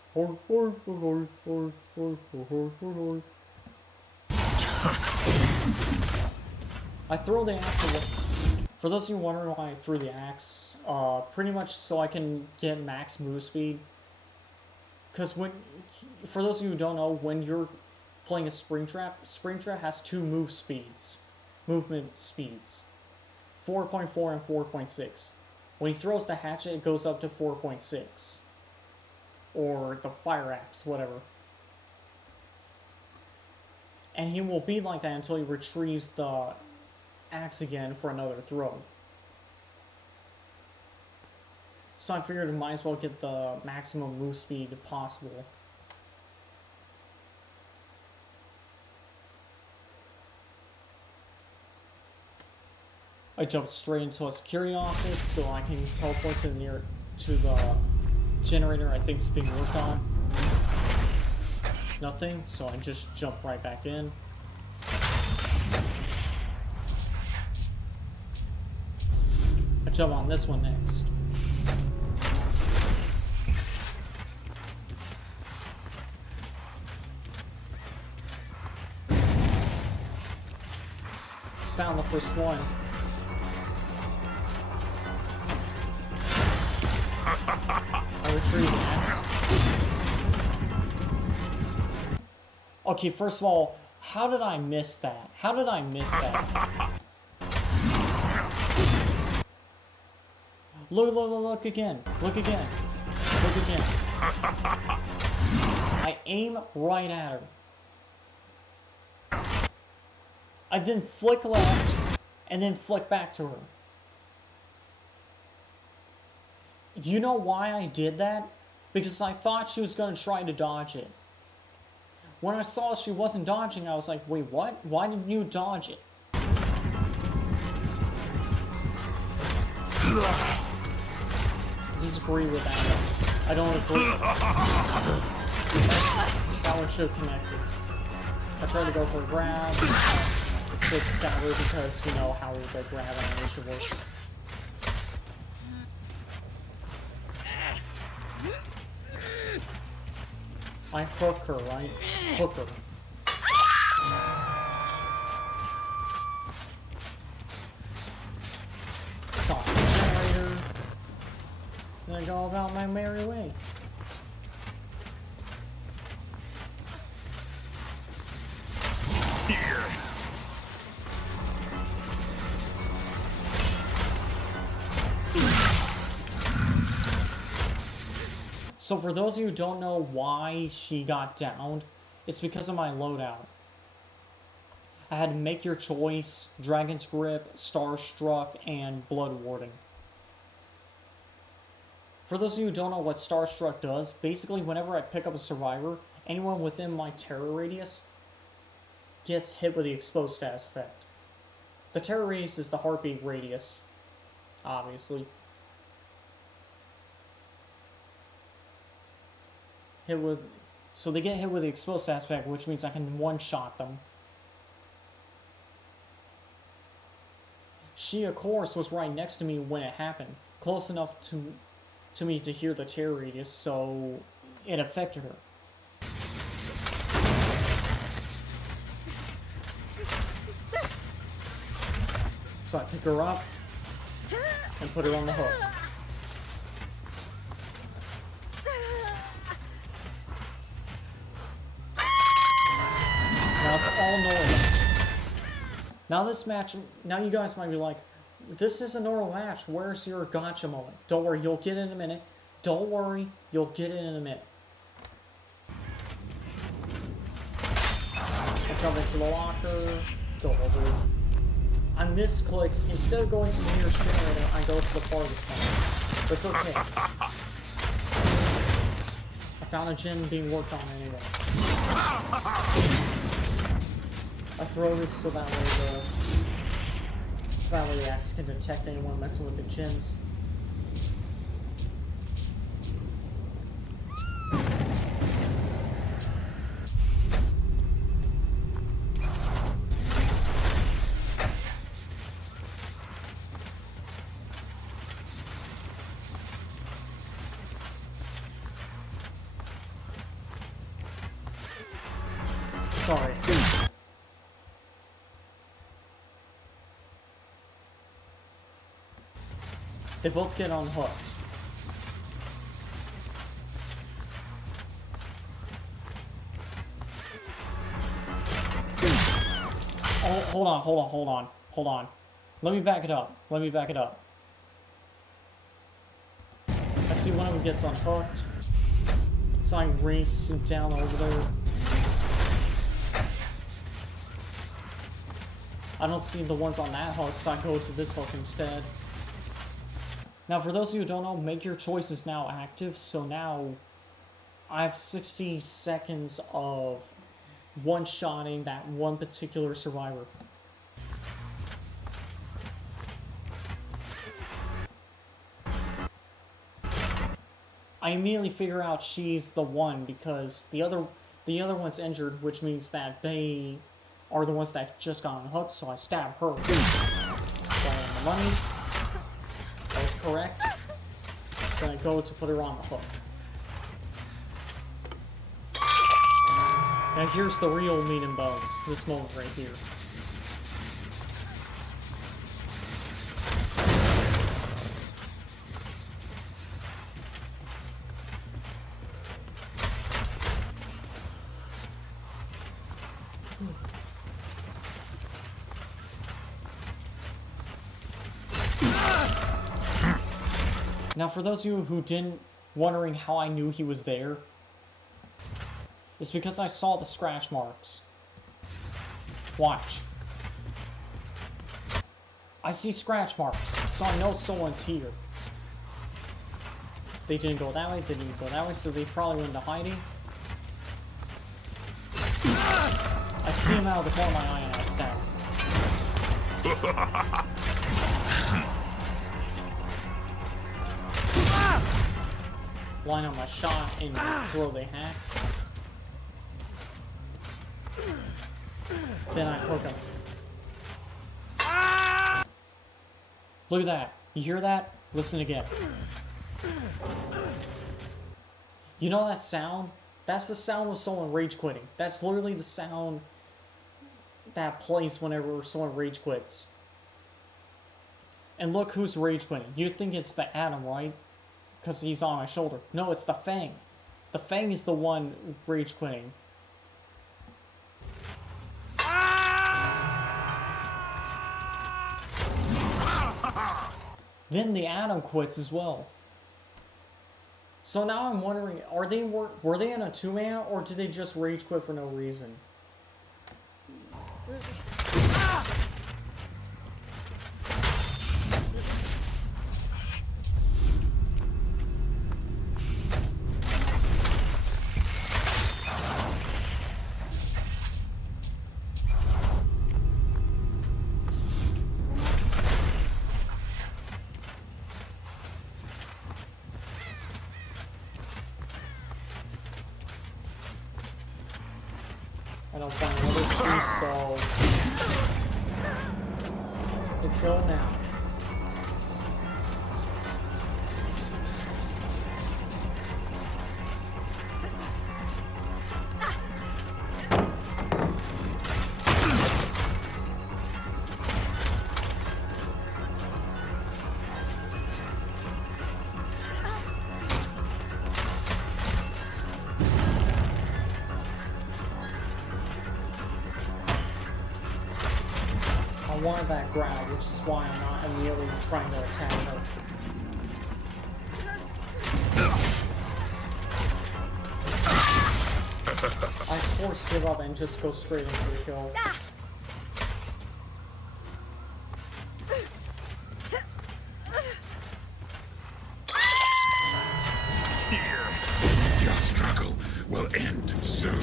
I throw the axe. For those of you wondering why I threw the axe, pretty much so I can get max move speed. Because for those of you who don't know, when you're playing a Springtrap has two movement speeds, 4.4 and 4.6. When he throws the hatchet, it goes up to 4.6, or the fire axe, whatever. And he will be like that until he retrieves the axe again for another throw. So I figured I might as well get the maximum move speed possible. I jumped straight into a security office so I can teleport to the generator I think is being worked on. Nothing, so I just jump right back in. I jump on this one next. Found the first one. I retrieved the axe. Okay, first of all, how did I miss that? How did I miss that? Look again. Look again. Look again. I aim right at her. I then flick left, and then flick back to her. You know why I did that? Because I thought she was going to try to dodge it. When I saw she wasn't dodging, I was like, wait, what? Why didn't you dodge it? disagree with that. I don't agree. That one should have connected. I tried to go for a grab. It's still stabber because you know how the grab animation works. I hook her, right? Hook her. Stop the generator. Then I go about my merry way. So for those of you who don't know why she got downed, it's because of my loadout. I had to make your choice, Dragon's Grip, Starstruck, and Blood Warding. For those of you who don't know what Starstruck does, basically whenever I pick up a survivor, anyone within my terror radius gets hit with the exposed status effect. The terror radius is the heartbeat radius, obviously. So they get hit with the exposed status effect, which means I can one-shot them. She, of course, was right next to me when it happened, close enough to me to hear the terror radius, so it affected her. So I pick her up and put her on the hook. Now it's all normal. Now this match, now you guys might be like, this is a normal match, where's your gotcha moment? Don't worry, you'll get it in a minute. Don't worry, you'll get it in a minute. I jump into the locker, go over. I misclick, instead of going to the nearest generator, I go to the farthest one. But it's okay. I found a gen being worked on anyway. I throw this so that way the axe can detect anyone messing with the gens. Sorry. They both get unhooked. Oh, hold on. Let me back it up. I see one of them gets unhooked. So I race him down over there. I don't see the ones on that hook, so I go to this hook instead. Now, for those of you who don't know, Make Your Choice is now active, so now I have 60 seconds of one-shotting that one particular survivor. I immediately figure out she's the one because the other one's injured, which means that they are the ones that just got unhooked, so I stab her. Playing the money. That was correct. So I go to put her on the hook. Now here's the real meat and bones, this moment right here. Now, for those of you who wondering how I knew he was there, it's because I saw the scratch marks. Watch. I see scratch marks, so I know someone's here. They didn't go that way, so they probably went into hiding. I see him out of the corner of my eye and I stab him. line up my shot and throw the hacks. Then I hook him. Look at that. You hear that? Listen again. You know that sound? That's the sound of someone rage quitting. That's literally the sound that plays whenever someone rage quits. And look who's rage quitting. You'd think it's the Atom, right? Because he's on my shoulder. No, it's the Fang. The Fang is the one rage quitting. Then the Atom quits as well. So now I'm wondering, were they in a two-man, or did they just rage quit for no reason? I don't find another two, so until now. I wanted that grab, which is why I'm not immediately trying to attack her. I force give up and just go straight into the kill. Your struggle will end soon.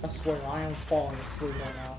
I swear, I am falling asleep right now.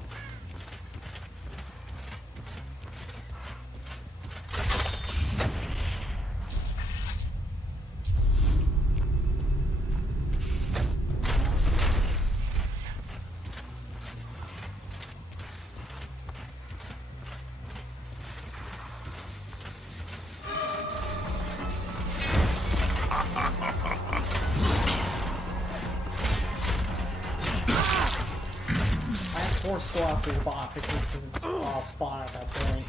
Force go after the bot because it's off bot at that point.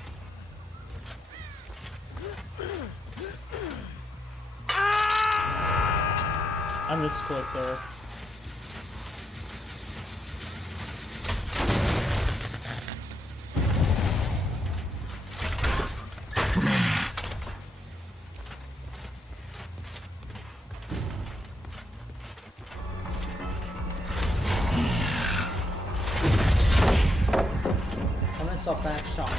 I misclicked there. A back shot.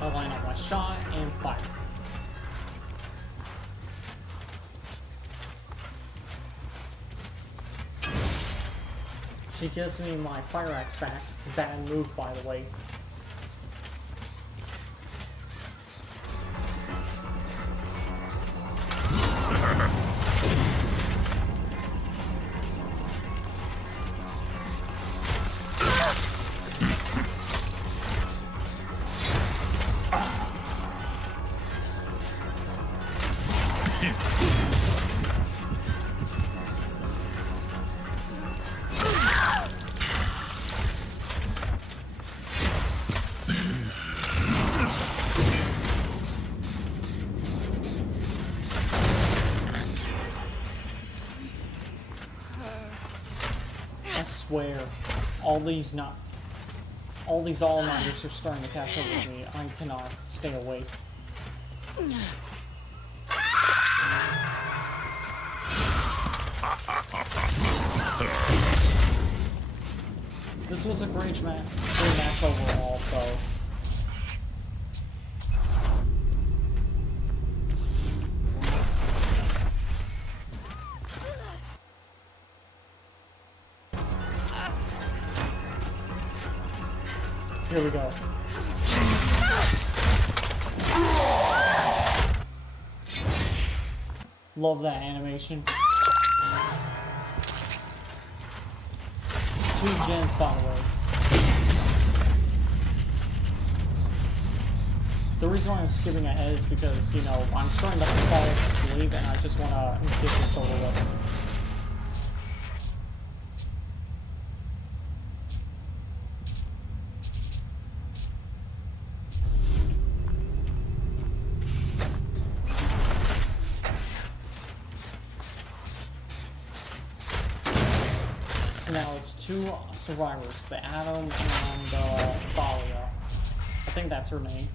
I line up my shot and fire. She gives me my fire axe back. Bad move, by the way. I swear, all these all-nighters are starting to catch up with me. I cannot stay awake. This was a great match overall, though. Here we go. Love that animation. 2 gens, by the way. The reason why I'm skipping ahead is because, you know, I'm starting to fall asleep and I just want to get this over with. So now it's 2 survivors, the Anon and Thalia. I think that's her name.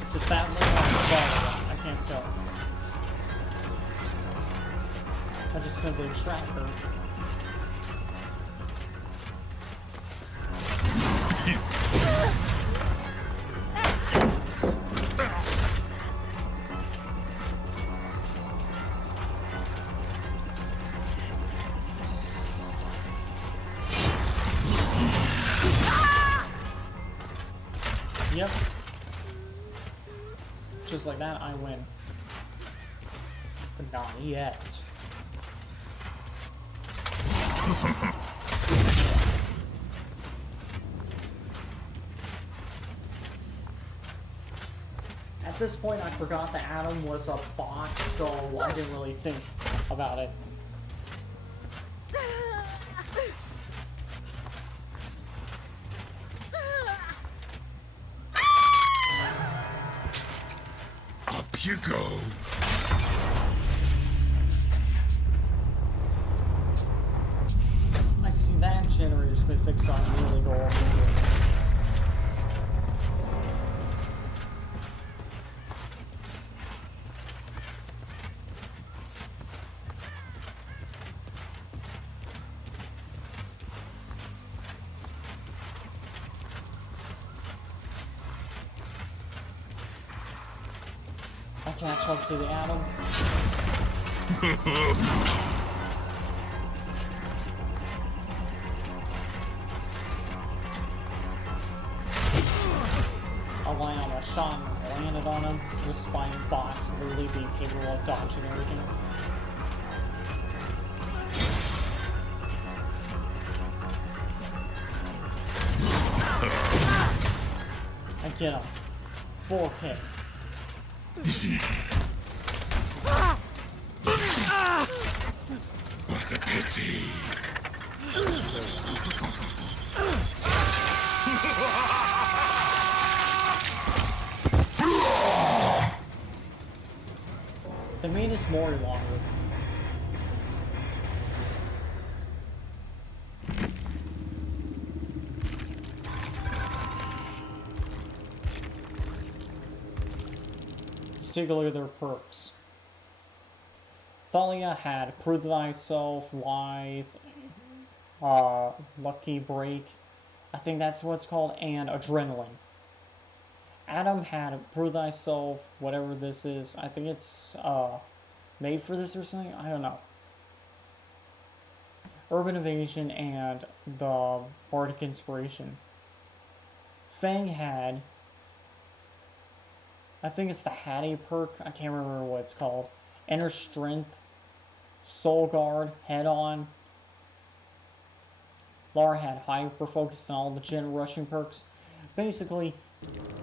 Is it that one or Thalia? I can't tell. I just simply track her. Yep. Just like that, I win. But not yet. At this point, I forgot that Adam was a bot, so I didn't really think about it. Up you go. I see that generator's been fixed, so I immediately go over here. I catch up to the Atom. I'll line on a shot and landed on him, despite bots literally being capable of dodging everything. I get him. 4K. What a pity. They made us more longer. Let's take a look at their perks. Thalia had Prove Thyself, Lithe, Lucky Break, I think that's what it's called, and Adrenaline. Adam had Prove Thyself, whatever this is. I think it's made for this or something. I don't know. Urban Evasion and the Bardic Inspiration. Fang had, I think it's the Hattie perk. I can't remember what it's called. Inner Strength, Soul Guard, Head On. Lara had Hyper Focus and all the gen rushing perks. Basically,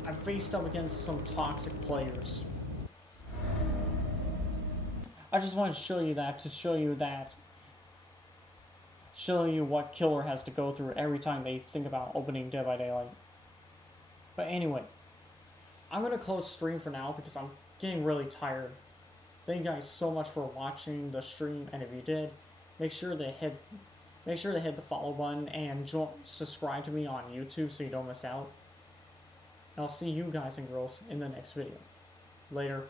I faced up against some toxic players. I just want to show you that, show you what Killer has to go through every time they think about opening Dead by Daylight. But anyway, I'm going to close stream for now because I'm getting really tired. Thank you guys so much for watching the stream, and if you did, make sure to hit the follow button and subscribe to me on YouTube so you don't miss out. And I'll see you guys and girls in the next video. Later.